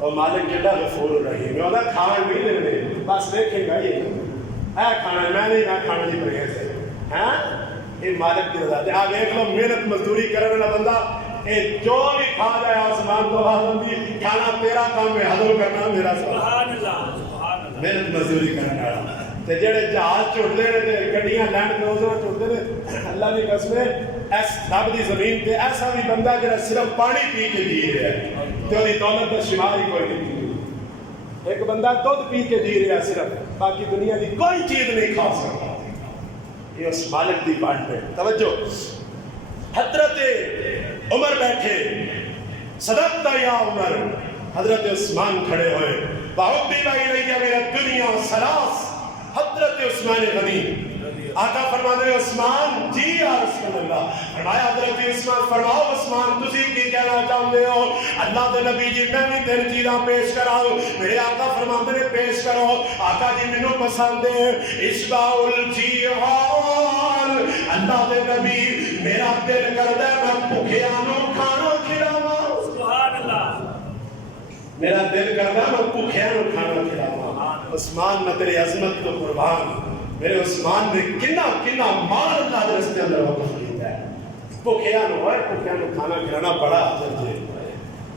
اور مالک جڑا غفور الرحیم ہے اودا کھان نہیں دیندے بس دیکھے گا یہ اے کھانا میں نہیں نہ کھانا دی پرہیز ہے ہاں یہ مالک دی رضا تے آ دیکھ لو محنت مزدوری کرنے والا بندہ اے جو بھی کھا جائے آسمان تو آواز آندی کھانا تیرا کام ہے ہضم کرنا میرا سبحان اللہ محنت مزدوری کرنے والا تے جڑے جہاز چھوڑتے ہیں تے گڈیاں لینڈ کروزر چھوڑتے ہیں اللہ کی قسم اس رب دی زمین تے ایسا بھی بندہ جڑا صرف پانی پی کے جی رہا ہے تے اودی دولت دا شمار ہی کوئی نہیں ایک بندہ دودھ پی کے جی رہا ہے صرف باقی دنیا دی کوئی چیز نہیں کھا سکتا یہ اس مالک دی بانٹ ہے توجہ حضرت عمر بیٹھے صدقتا یا عمر حضرت عثمان کھڑے ہوئے وَحُبِّبَ إِلَيَّ مِنَ الدُّنْيَا ثَلَاث حضرت عثمان غنی آقا فرماتے ہیں عثمان جی یا رسول اللہ فرمایا حضرت عثمان فرماؤ عثمان تسی کی کہنا چاہتے ہو اللہ دے نبی جی میں بھی تین چیزاں پیش کراؤ میرے آقا فرماتے ہیں پیش کرو آقا جی منو پسند ہے اشباع الجیعان اللہ دے نبی میرا دل کردا ہے میں بھوکیاں نو کھانا کھلاواں سبحان اللہ میرا دل کردا ہے میں بھوکیاں نو کھانا کھلاواں عثمان میں تیری عظمت تو قربان میرے عثمان نے کنا مال اللہ کے رستے اندر وقف کیتا ہے بھوکیاں نو کھانا کھلانا بڑا اجر ہے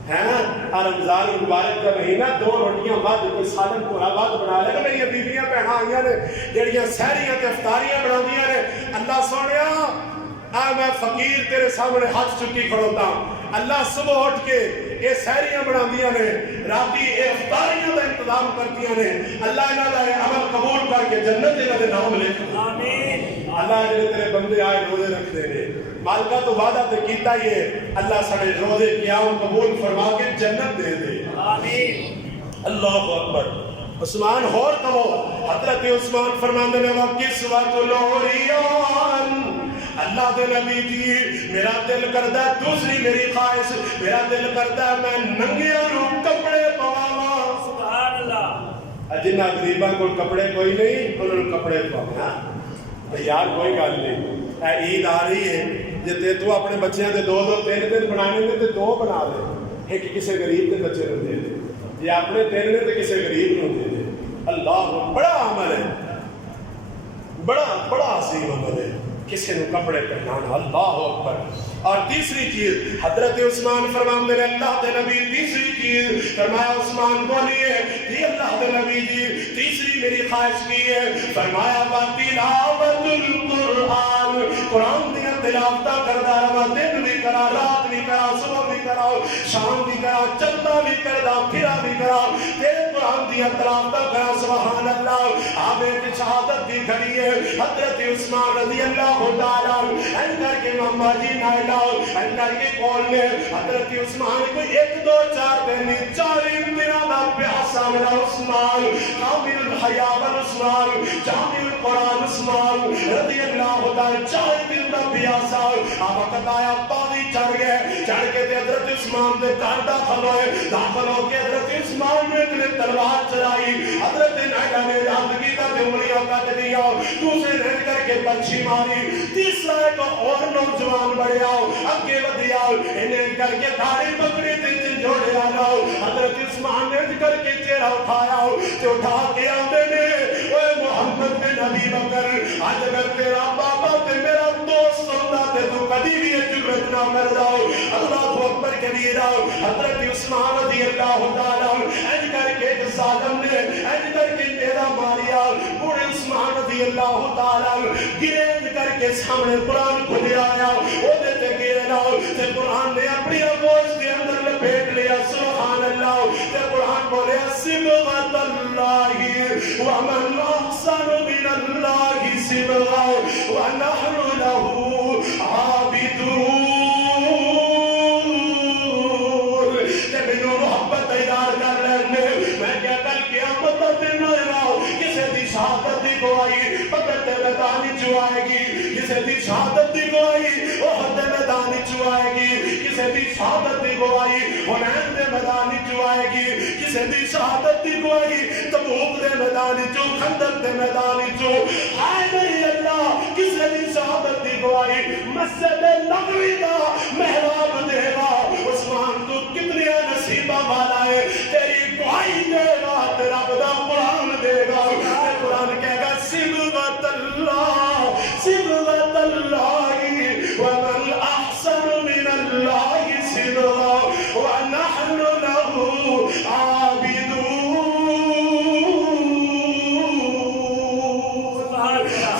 ہاں رمضان المبارک کا مہینہ 2 روٹیاں بعد کوئی سالن پورا بعد بنا لے میری بیویاں بہناں آئیاں نے جڑیاں سحریاں تے افطاریاں بناندیاں نے اللہ سونیا میں فقیر تیرے سامنے ہاتھ چکی کھڑوتا اللہ صبح اٹھ کے یہ سہریاں بناندیاں نے راتی یہ افطاریاں کا انتظام کرتیاں نے اللہ انہاں دا عمل قبول کر کے جنت انہاں دے نام لے آمین اللہ جڑے تیرے بندے آئے روزے رکھتے ہیں مالکہ تو وعدہ تے کیتا ہی ہے اللہ سارے روزے قیام قبول فرما کے جنت دے دے آمین اللہ اکبر عثمان ہور کہو حضرت عثمان فرماندے نے وقسوۃ العریان اللہ دے نبی جی میرا دل کردا ہے دوسری میری خواہش میرا دل کردا ہے میں ننگیاں نو کپڑے پواواں سبحان اللہ جنہاں غریباں کول کپڑے کوئی نہیں انہاں نوں کپڑے پواواں یار کوئی گل نہیں اے عید آ رہی ہے جے تے تو اپنے بچیاں دے دو دو تین تین بنانے نے تے دو بنا دے ایک کسی غریب دے بچے نوں دے دے یہ اپنے تین نے تو کسی غریب نوں دے دے اللہ بڑا عمل ہے بڑا عظیم عمل ہے کسی نوں کپڑے پہنانا اللہ اکبر اور تیسری چیز حضرت عثمان فرماندے نے اللہ دے نبی تیسری چیز فرمایا عثمان بولیے جی اللہ دے نبی جی تیسری میری خواہش کی ہے فرمایا تلاوت القرآن قرآن دی تلاوت کردا رہا دن بھی کرا رات بھی کرا صبح بھی کرا شام بھی کرا چلتا بھی کردا پھرا بھی کرا تیرے قرآن دی تلاوت کرا سبحان اللہ آپ ایک شہادت دی کھڑی ہے حضرت عثمان رضی اللہ تعالی اندر کے ماما جی نائلہ اندر کے کول نے حضرت عثمان کو ایک دو چار دن چار دنوں دا پیاسا میرا عثمان کامل الحیا عثمان جامع القرآن عثمان رضی اللہ تعالی چار دن دا پیاسا آپ وقت آیا پانی چڑھ گئے چڑھ کے تے حضرت عثمان دے گھر داخل ہو کے حضرت عثمان نے ایک تلوار چلائی حضرت نائلہ نے یاد کیتا تے انگلیاں کٹ دیا دوسرے رہ کر کے پنچھی ماری تیسرا ایک اور نوجوان بڑھیا اگے ودیا انہیں کر کے داڑھی پکڑی تے جوڑے آنا حضرت عثمان نے کر کے چہرہ اٹھایا تے اٹھا کے آندے نے اے محمد بن ابی بکر اج اگر تیرا بابا تے میرا دوست ہوتا تے تو کبھی بھی یہ جرت نہ کردا اللہ اکبر کبیرہ حضرت عثمان رضی اللہ تعالی اج کر کے ظالم نے اج کر کے میرا ماریا بوڑھے عثمان رضی اللہ تعالی گریز کر کے سامنے قرآن کھلے آیا وہ دیتے گرے لاؤ تے قرآن نے اپنی آگوش کے اندر لپیٹ لیا سبحان اللہ تے قرآن بولے صبغۃ اللہ ومن احسن من اللہ صبغا ونحن له عابدون تے مینوں محبت دیدار کر لینے میں کیا کل قیامت دن رہا کسی دی شہادت دی گواہی بدر دے میدان چ آئے گی کسی دی شہادت دی گواہی احد دے میدان چ آئے گی کسی دی شہادت دی گواہی حنین دے میدان چ آئے گی کسی دی شہادت دی گواہی تبوک دے میدان چ خندق دے میدان چ آئے میری اللہ کسی دی شہادت دی گواہی مسجد نبوی دا محراب دے گا عثمان تو کتنے نصیبہ والا ہے تیری گواہی دے گا تیرا خدا قرآن دے گا قرآن کہے گا صبغۃ اللہ ومن احسن من اللہ صبغا ونحن له عابدون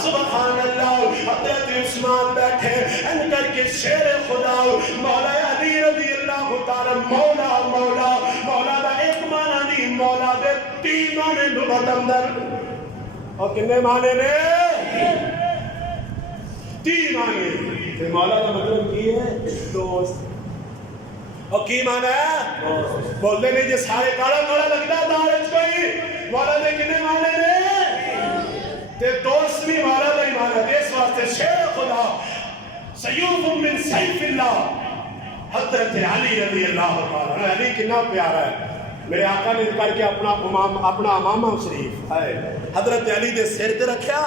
سبحان اللہ حضرت عثمان بیٹھے ان کر کے شیر خدا مولا علی رضی اللہ تعالی مولا دا ایک معنی نہیں مولا دے تین معنی لغت اندر اور کتنے معنی نے تین معنی تے مولا دا مطلب کی ہے دوست اور کی معنی ہے بولتے نہیں جی سارے کالا کالا لگتا دارج کوئی مولا دے کتنے معنی نے تے دوست بھی مولا دا ہی معنی ہے اس واسطے شیر خدا سیوف من سیف اللہ حضرت علی رضی اللہ تعالی علی کتنا پیارا ہے میرے آقا نے کر کے اپنا امامہ شریف حضرت علی دے سر تے رکھیا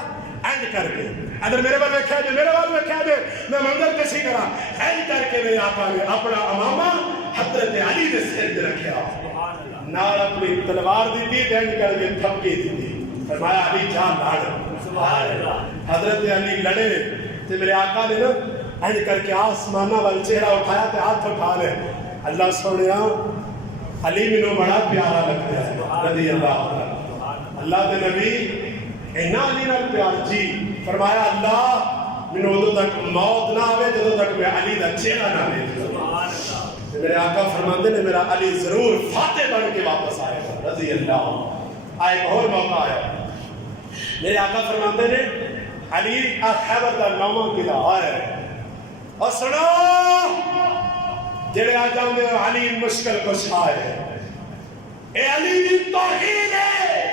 اینج کر کے ادھر میرے بال رکھیا جے میرے بال رکھیا جے میں منظر کسی کرا اینج کر کے میرے آقا نے اپنا امامہ حضرت علی دے سر تے رکھیا نال اپنی تلوار دی تھی اینج کر کے تھپکی دی تھی فرمایا علی جان لڑ سبحان اللہ حضرت علی لڑے تے میرے آقا نے نا اینج کر کے آسمانہ وال چہرہ اٹھایا تے ہاتھ اٹھا لے اللہ سنیا علی منو بڑا پیارا لگتا ہے رضی اللہ اللہ دے نبی اینا علی نال پیار جی فرمایا اللہ منو ادو تک موت نہ آوے جدو تک میں علی دا چہرہ نہ دیکھ میرے آقا فرماتے نے میرا علی ضرور فاتح بن کے واپس آئے گا رضی اللہ آئے ایک اور موقع آیا میرے آقا فرماتے نے علی خیبر دا نامہ قلعہ آئے اور سنو جڑے آ جاندے ہو علی مشکل کچھ آئے اے علی دی توہین ہے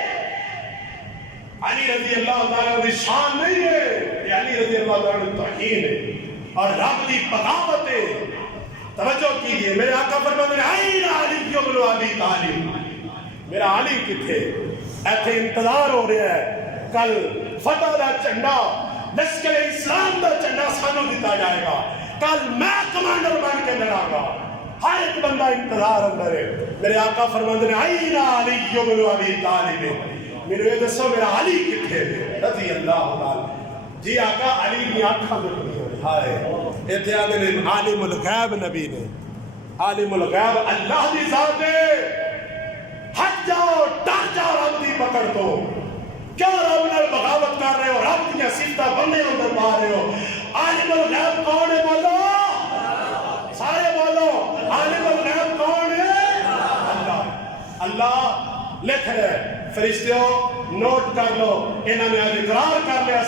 علی رضی اللہ تعالیٰ دی شان نہیں ہے یہ علی رضی اللہ تعالیٰ دی توہین ہے اور رب دی بغاوت ہے توجہ کیجئے میرے آقا فرماتے ہیں این علی ابن ابی طالب میرا علی کتھے ایتھے انتظار ہو رہا ہے کل فتح دا جھنڈا لشکر اسلام دا جھنڈا سانو دیتا جائے گا کل میں کمانڈر بن کے لڑا گا ہر ایک بندہ انتظار اندر ہے میرے آقا فرماتے ہیں این علی ابن ابی طالب میرے یہ دسو میرا علی کتھے رضی اللہ تعالی جی آقا علی کی آنکھاں میں ہائے ایتھے آدھے نے عالم الغیب نبی نے عالم الغیب اللہ دی ذات ہے ہٹ جاؤ ڈر جاؤ رب دی پکڑ تو کیوں رب نال بغاوت کر رہے ہو رب کی صفتاں بندے اندر پا رہے ہو عالم الغیب کون ہے بولو سارے بولو عالم الغیب کون ہے اللہ اللہ لکھ رہے فرشتیوں نوٹ کر لو انہوں نے آج اقرار کر لیا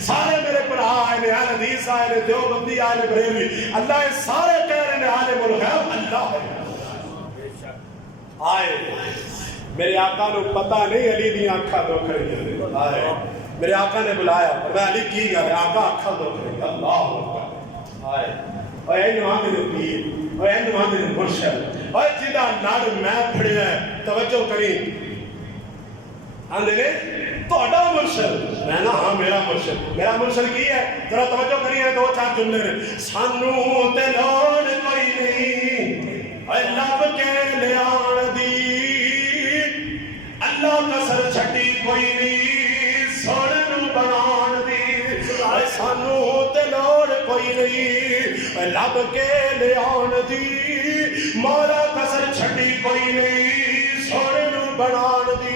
سارے میرے پڑھا آئے نے اہل حدیث آئے نے دیوبندی آئے نے بریلوی اللہ سارے کہہ رہے ہیں عالم الغیب اللہ ہے آئے میرے آقا نے پتہ نہیں علی دی آنکھاں دو کھڑی آئے میرے آقا نے بلایا میں علی کی گا آقا آنکھاں دو کھڑی اللہ آئے اور این وہاں دے پیر اور این وہاں دے مرشد اور جدہ نار میں پھڑے ہیں توجہ کریں آندھے نے تو اڈا مرشد میں نا ہاں میرا مرشد کی ہے ذرا توجہ کری ہے دو چار جملے نے سانو تے لوڑ کوئی نہیں اے لب کے لیان دی اللہ کا سر چھٹی کوئی نہیں سوڑن بنان دی اے سانو تے لوڑ کوئی نہیں اے لب کے لیان دی مولا کا سر چھٹی کوئی نہیں سوڑن بنان دی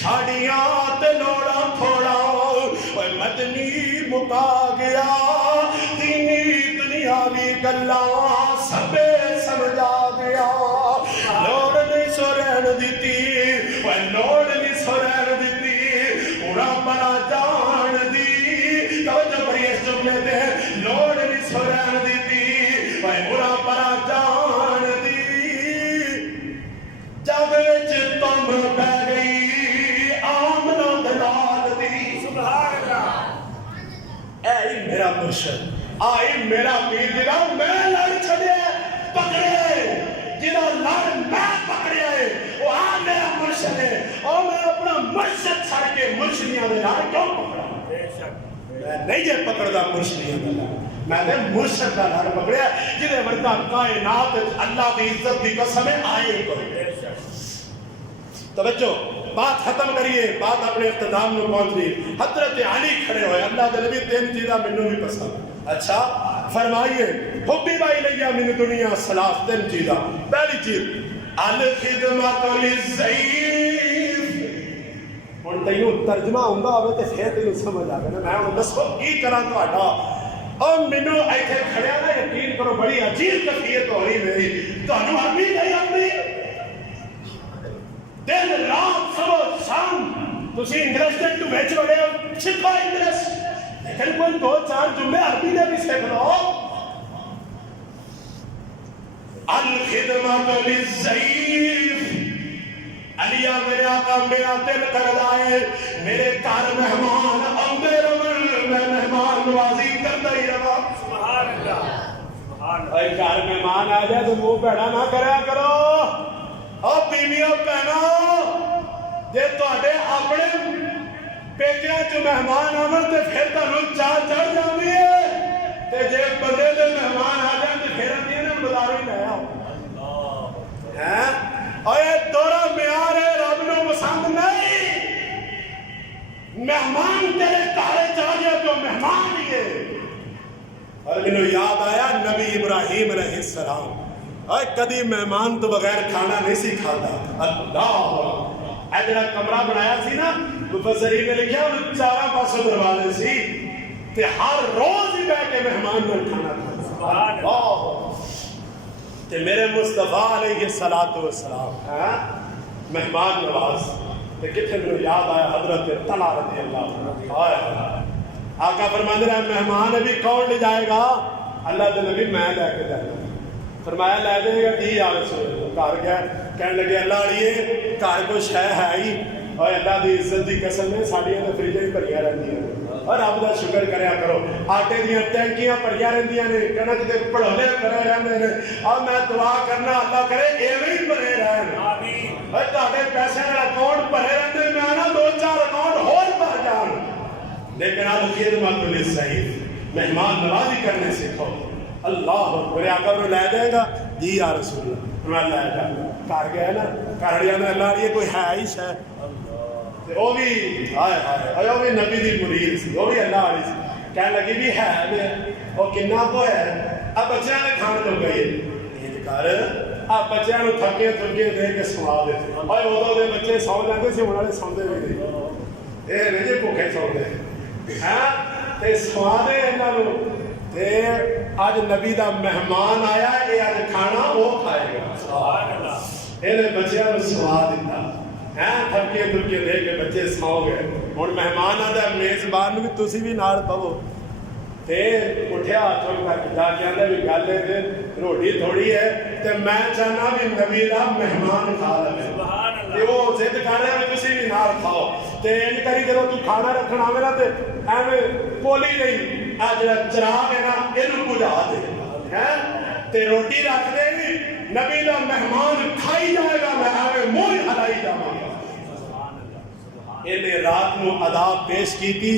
ساڑیاں تے لوڑا تھوڑا اوے مدنی مکا گیا دینی دنیاوی گلاں سبے سمجھا گیا لوڑ نہیں سو رہن دیتی اوے لوڑ نہیں سو رہن دیتی اڑا بڑا جان دی توجہ بڑی اس جملے دے لوڑ نہیں سو رہن دیتی اوے اڑا بڑا جان دی جب وچ تم پہ گئی اے میرا مرشد آئی میرا پیر جدا میں لڑ چھڑے پکڑے جدا لڑ میں پکڑے وہ آ میرا مرشد ہے اور میں اپنا مرشد چھڑ کے مرشدیاں دے لڑ کیوں پکڑا میں نہیں یہ پکڑدا مرشدیاں دے لڑ میں نے مرشد دا لڑ پکڑیا جدے وردا کائنات اللہ دی عزت دی قسم آئے کوئی توجہ بات ختم کریے بات اپنے اختتام میں پہنچ رہی حضرت علی کھڑے ہوئے اللہ دے نبی تین چیزاں منوں بھی پسند اچھا فرمائیے حبی بائی لیا من دنیا سلاس تین چیزاں پہلی چیز الخدمت للضعیف ہن تینوں ترجمہ ہوندا ہوے تے پھر تینوں سمجھ آ گیا میں ہن دسو کی کراں تہاڈا اور منوں ایتھے کھڑیا نا یقین کرو بڑی عجیب کیفیت ہو رہی میری تہانوں عربی نہیں آندی دن رات صبح شام تسی انگلش دے تو بیچ بڑے سکھا انگلش لیکن کوئی دو چار جملے عربی دے بھی سیکھ لو الخدمت للضعیف علی میرے آقا میرا دل کردا ہے میرے گھر مہمان آندے رہن میں مہمان نوازی کردا ہی رہا سبحان اللہ سبحان اللہ اے گھر مہمان آ جائے تو منہ بھڑا نہ کریا کرو اور بیویوں پہنا جے تواڈے اپنے پیکیاں چ مہمان آون تے پھر تانوں چاہ چڑھ جاندی ہے تے جے بندے دے مہمان آ جان تے پھر اندی نے بازاروں ہی لے آؤ اللہ ہیں اوے دورا معیار ہے رب نو پسند نہیں مہمان تیرے گھر چا گیا تو مہمان ہی ہے اور مینوں یاد آیا نبی ابراہیم علیہ السلام اور کدی مہمان تو بغیر کھانا نہیں سی کھاتا اللہ اے جڑا کمرہ بنایا سی نا مفسرین نے لکھیا انہوں چارہ پاسوں دروازے سی تے ہر روز ہی بیٹھ کے مہمان نے کھانا کھاتا سبحان اللہ تے میرے مصطفیٰ علیہ السلام مہمان نواز تے کتنے میں یاد آیا حضرت طلحہ رضی اللہ عنہ. آقا فرماندے ہیں مہمان ابھی کون لے جائے گا؟ اللہ کے نبی میں لے کے جانا. فرمایا لے دے گا جی یا رسول اللہ. گھر گیا کہنے لگے اللہ علیے گھر کوئی شے ہے ہی اور اللہ دی عزت دی قسم ہے ساڈیاں تے فریجاں ہی بھریاں رہندیاں اور رب دا شکر کریا کرو. آٹے دیاں ٹینکیاں بھریاں رہندیاں نے کنک دے پڑھولے بھرے رہندے نے اور میں دعا کرنا اللہ کرے ایویں ہی بھرے رہن. آمین. اور تہاڈے پیسے دے اکاؤنٹ بھرے رہندے میں نا 2-4 اکاؤنٹ ہور بھر جان. لیکن آپ خدمت للضیف مہمان نوازی کرنے سیکھو. اللہ میرے آقا میں لے جائے گا جی یا رسول اللہ. میں لے جا گھر گیا نا گھر جانا اللہ یہ کوئی ہے ہی شے وہ بھی ہائے ہائے وہ بھی نبی دی مرید سی وہ بھی اللہ والی سی. کہنے لگی بھی ہے وہ کنا کو ہے اب بچیاں نے کھان تو گئی یہ کر اب بچیاں نو تھکے تھکے دے کے سوا دیتے اور ادو دے بچے سو جاتے سی ہوں والے سوندے بھی نہیں یہ نہیں جی بھوکے سوندے ہاں تے سوا دے یہاں نو تے اج نبی دا مہمان آیا یہ اج کھانا وہ کھائے گا. سبحان اللہ. یہ بچیاں نو سوا دیتا تھکے تھکے دے کے بچے سو گئے. ہوں مہمان آتا میزبان بھی تسی بھی نال پو تے اٹھیا چل کر جا کے آدھا بھی گل ہے روٹی تھوڑی ہے تے میں چاہنا بھی نبی دا مہمان کھا لے تے وہ ضد کر رہا بھی تسی بھی نال کھاؤ تے انج کری جدوں تو کھانا رکھنا آوے نا تے ایویں بولی نہیں آ جڑا چراغ ہے نا اینو بجھا دے تے روٹی رکھ دے نبی دا مہمان کھائی جائے گا میں ایویں منہ ہلائی جاواں گا. انہیں رات نو ادا پیش کی تھی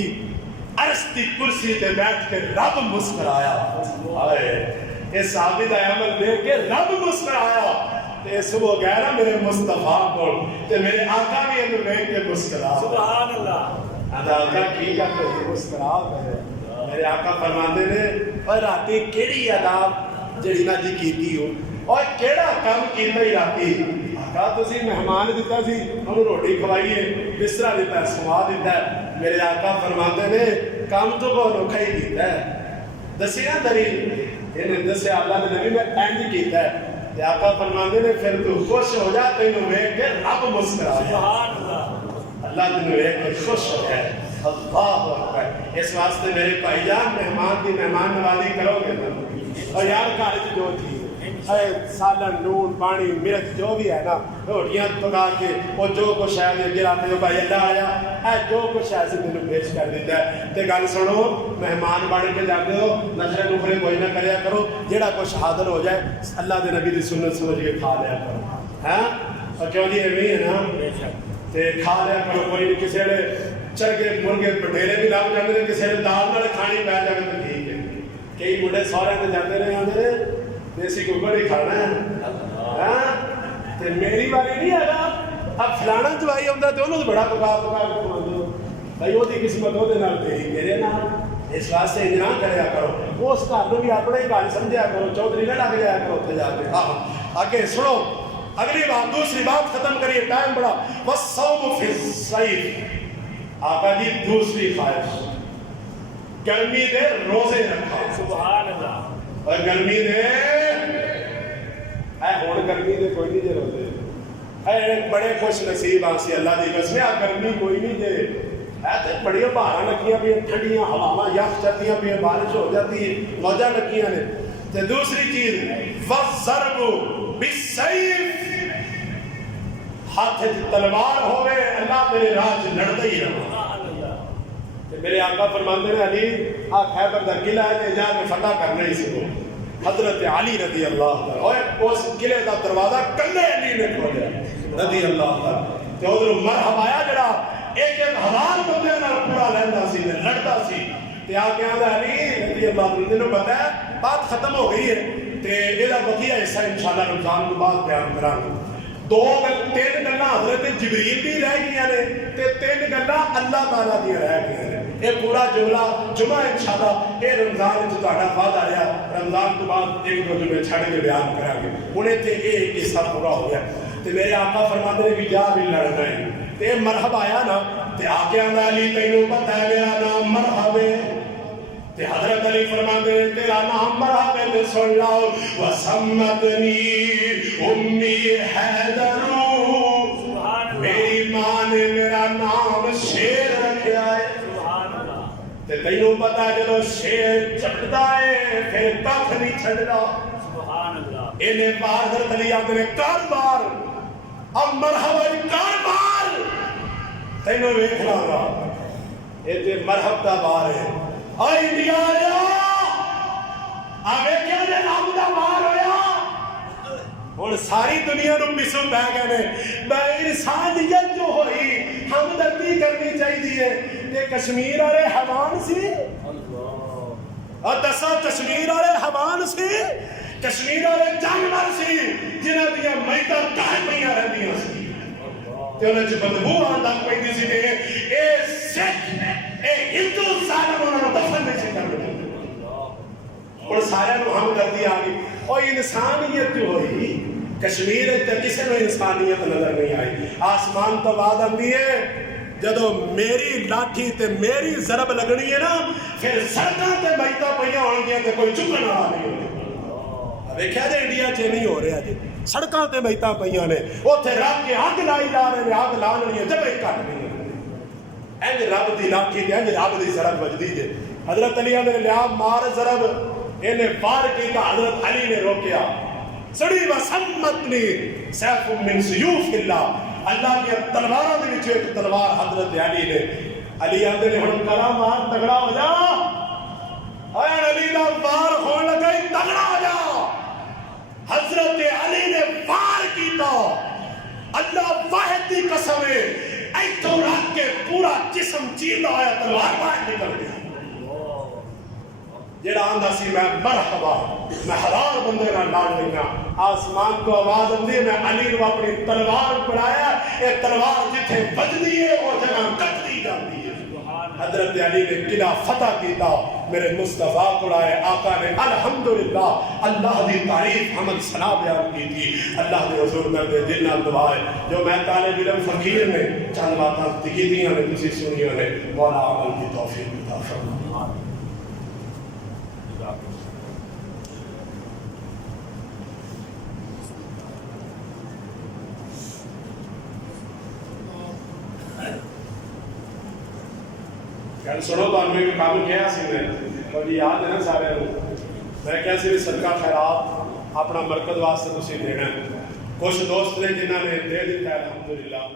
عرش دی کرسی تے بیٹھ کے رب مسکرایا. یہ ثابت عمل دیکھ کے رب مسکرایا تے صبح گیا نا میرے مصطفیٰ کو تے میرے آقا بھی انہوں دیکھ کے مسکرا. سبحان اللہ. آقا کی کا تو مسکرا میرے آقا فرماندے نے اور راتی کیڑی ادا جڑی نہ جی کیتی ہو اور کیڑا کام کیتا ہی راتی آقا تسی مہمان دیتا سی انہوں روٹی کھوائیے بسترا دیتا ہے سوا دیتا ہے. میرے آقا فرماتے نے کام تو کو انوکھا ہی کیتا ہے. دسی نا دلیل انہیں دسے اللہ نے نبی میں اینج کیتا ہے تے آقا فرماتے نے پھر تو خوش ہو جا تینوں ویکھ کے رب مسکرا. سبحان اللہ. اللہ تینوں ویکھ کے خوش ہو جائے. اللہ اکبر. اس واسطے میرے بھائی جان مہمان کی مہمان نوازی کرو گے نا اور یار گھر جو تھی سالن نون پانی مرچ جو بھی ہے نا روٹیاں پکا کے وہ جو کچھ ہے اگے رکھ دو بھائی اللہ آیا اے جو کچھ ہے تینوں پیش کر دیتا ہے. تے گل سنو مہمان بن کے جاتے ہو نخرے نخرے کوئی نہ کریا کرو جہاں کچھ حاضر ہو جائے اللہ دے نبی دی سنت سمجھ کے کھا لیا کرو. ہاں اور کیوں جی ایویں ہے نا تے کھا لیا کرو. کوئی نہیں کسی نے چرگے مرغے پٹیرے بھی لگ جاتے ہیں کسی نے دال نال کھانی پی جائے تو ٹھیک ہے. کئی منڈے سورے تے جاتے رہے آتے ہیں دیسی ککڑ ہی کھانا ہے تے میری والی نہیں ہے نا اب فلانا جوائی آتا تو انہوں بڑا پکا پکا کے کھوا دو بھائی وہ قسمت وہ تیری میرے نال. اس واسطے انج نہ کریا کرو اس گھر کو بھی اپنا ہی گھر سمجھا کرو چودھری نہ لگ جایا کرو اتنے جا کے. آگے سنو اگلی بات دوسری بات ختم کریے ٹائم بڑا. والصوم فی الصیف آقا جی دوسری خواہش گرمی دے روزے رکھا. سبحان اللہ. اور گرمی دے اے ہون گرمی دے کوئی نہیں دے روزے اے بڑے خوش نصیب آسی اللہ دی قسم آ گرمی کوئی نہیں دے اے تے بڑی بہاراں لگیاں بھی ٹھنڈیاں ہواواں یخ چلدیاں بھی بارش ہو جاتی ہے موجاں لگیاں نے. تے دوسری چیز والضرب بالسیف ہاتھ تلوار ہوے اللہ تیرے راہ وچ لڑدا ہی رہے. میرے آقا فرماندے نے علی آ خیبر دا قلعہ ہے تے جا کے فتح کرنا ہی سکو. حضرت علی رضی اللہ عنہ اور اس قلعے دا دروازہ کلے علی نے کھولیا رضی اللہ عنہ تے ادھر مرحب آیا جڑا 1,000 بندے نال پورا لیندا سی تے لڑدا سی تے آ کے آندا علی رضی اللہ عنہ نے پتہ ہے بات ختم ہو گئی ہے تے اے دا بقیہ حصہ انشاءاللہ رمضان تو بعد بیان کراں گے. 3 گلاں حضرت جبریل دی رہ گئیاں نے تے 3 گلاں اللہ تعالیٰ دی رہ گئیاں نے. یہ پورا جملہ جمعہ انشاءاللہ یہ رمضان وچ تہاڈا وعدہ رہا رمضان تو بعد 1-2 جمعے چھڑ کے بیان کراں گے. ہن ایتھے یہ قصہ پورا ہو گیا تے میرے آقا فرماتے ہیں کہ جا بھی لڑنا ہے تے مرحب آیا نا تے آ کے آندا علی تینوں پتہ ہے میرا نام مرحب ہے تے حضرت علی فرماتے ہیں تیرا نام مرحب ہے تے سن لاؤ وسمتنی امی حیدرو میری ماں نے میرا نام شیر رکھا ہے تے تینوں پتا جدو شیر چڑھتا ہے پھر کھ نہیں چھڑنا انہیں بار حضرت علی آدھے نے کار اب مرحبا کار تینوں ویکھ لاں یہ مرحب دا بار ہے اور انڈیا آیا آگے کیا جے رب دا بار ہویا اور ساری دنیا نو پسو بہ گئے نے میں انسانیت جو ہوئی ہمدردی کرنی چاہیے کہ کشمیر والے حیوان سی اور دسا کشمیر والے حیوان سی کشمیر والے جانور سی جنہاں دیاں میتاں گھر پئیاں رہندیاں سی تے انہاں چ بدبو آن لگ پیندی سی تے اے سکھ اے ہندو ظالم انہاں نوں دفن نہیں سی کرنے اور سارے نو ہمدردی آ گئی اور انسانیت جو ہوئی کشمیر تے کسی نو انسانیت نظر نہیں آئی آسمان تو بعد آندی ہے جدو میری لاٹھی تے میری ضرب لگنی ہے نا پھر سڑکاں تے میتاں پئیاں ہون گیاں تے کوئی چکن والا نہیں ہوگا ویکھیا جے انڈیا چ نہیں ہو رہا جی سڑکاں تے میتاں پئیاں نے اوتھے رب کے اگ لائی جا رہے نے اگ لا لینی جب ہی کٹ نہیں انج رب دی لاٹھی تے انج رب دی ضرب وجدی جے حضرت علی نے لیا مار ضرب انہیں پار کیتا حضرت علی نے روکیا سڑی وسمتنی سیف من سیوف اللہ اللہ کی تلواراں دے وچ ایک تلوار حضرت علی نے علی آندے نے ہن کلا مار تگڑا ہو جا اے علی دا وار ہون لگا تگڑا ہو جا حضرت علی نے وار کیتا اللہ واحد دی قسم ہے ایتھوں رکھ کے پورا جسم چیردا ہویا تلوار باہر نکل گئی جڑا آندا سی میں مرحبا میں حلال بندے نال لال لینا آسمان کو آواز آندی ہے میں علی نو اپنی تلوار پڑھایا اے تلوار جتھے بجدی ہے وہ جگہ کٹدی جاندی ہے حضرت علی نے قلعہ فتح کیتا میرے مصطفیٰ کو آئے آقا نے الحمدللہ اللہ دی تعریف حمد ثنا بیان کی تھی اللہ دے حضور دے دل نال دعا ہے جو میں طالب علم فقیر نے چند باتاں تکیتیاں نے تسی سنیاں نے مولا عمل کی توفیق عطا فرمائے سنو تو ہمیں کوئی کام کیا سی نے اور یہ یاد ہے نا سارے میں کیا سی صدقہ خیرات اپنا مرکز واسطے تسی دینا کچھ دوست نے جنہاں نے دے دیتا ہے الحمدللہ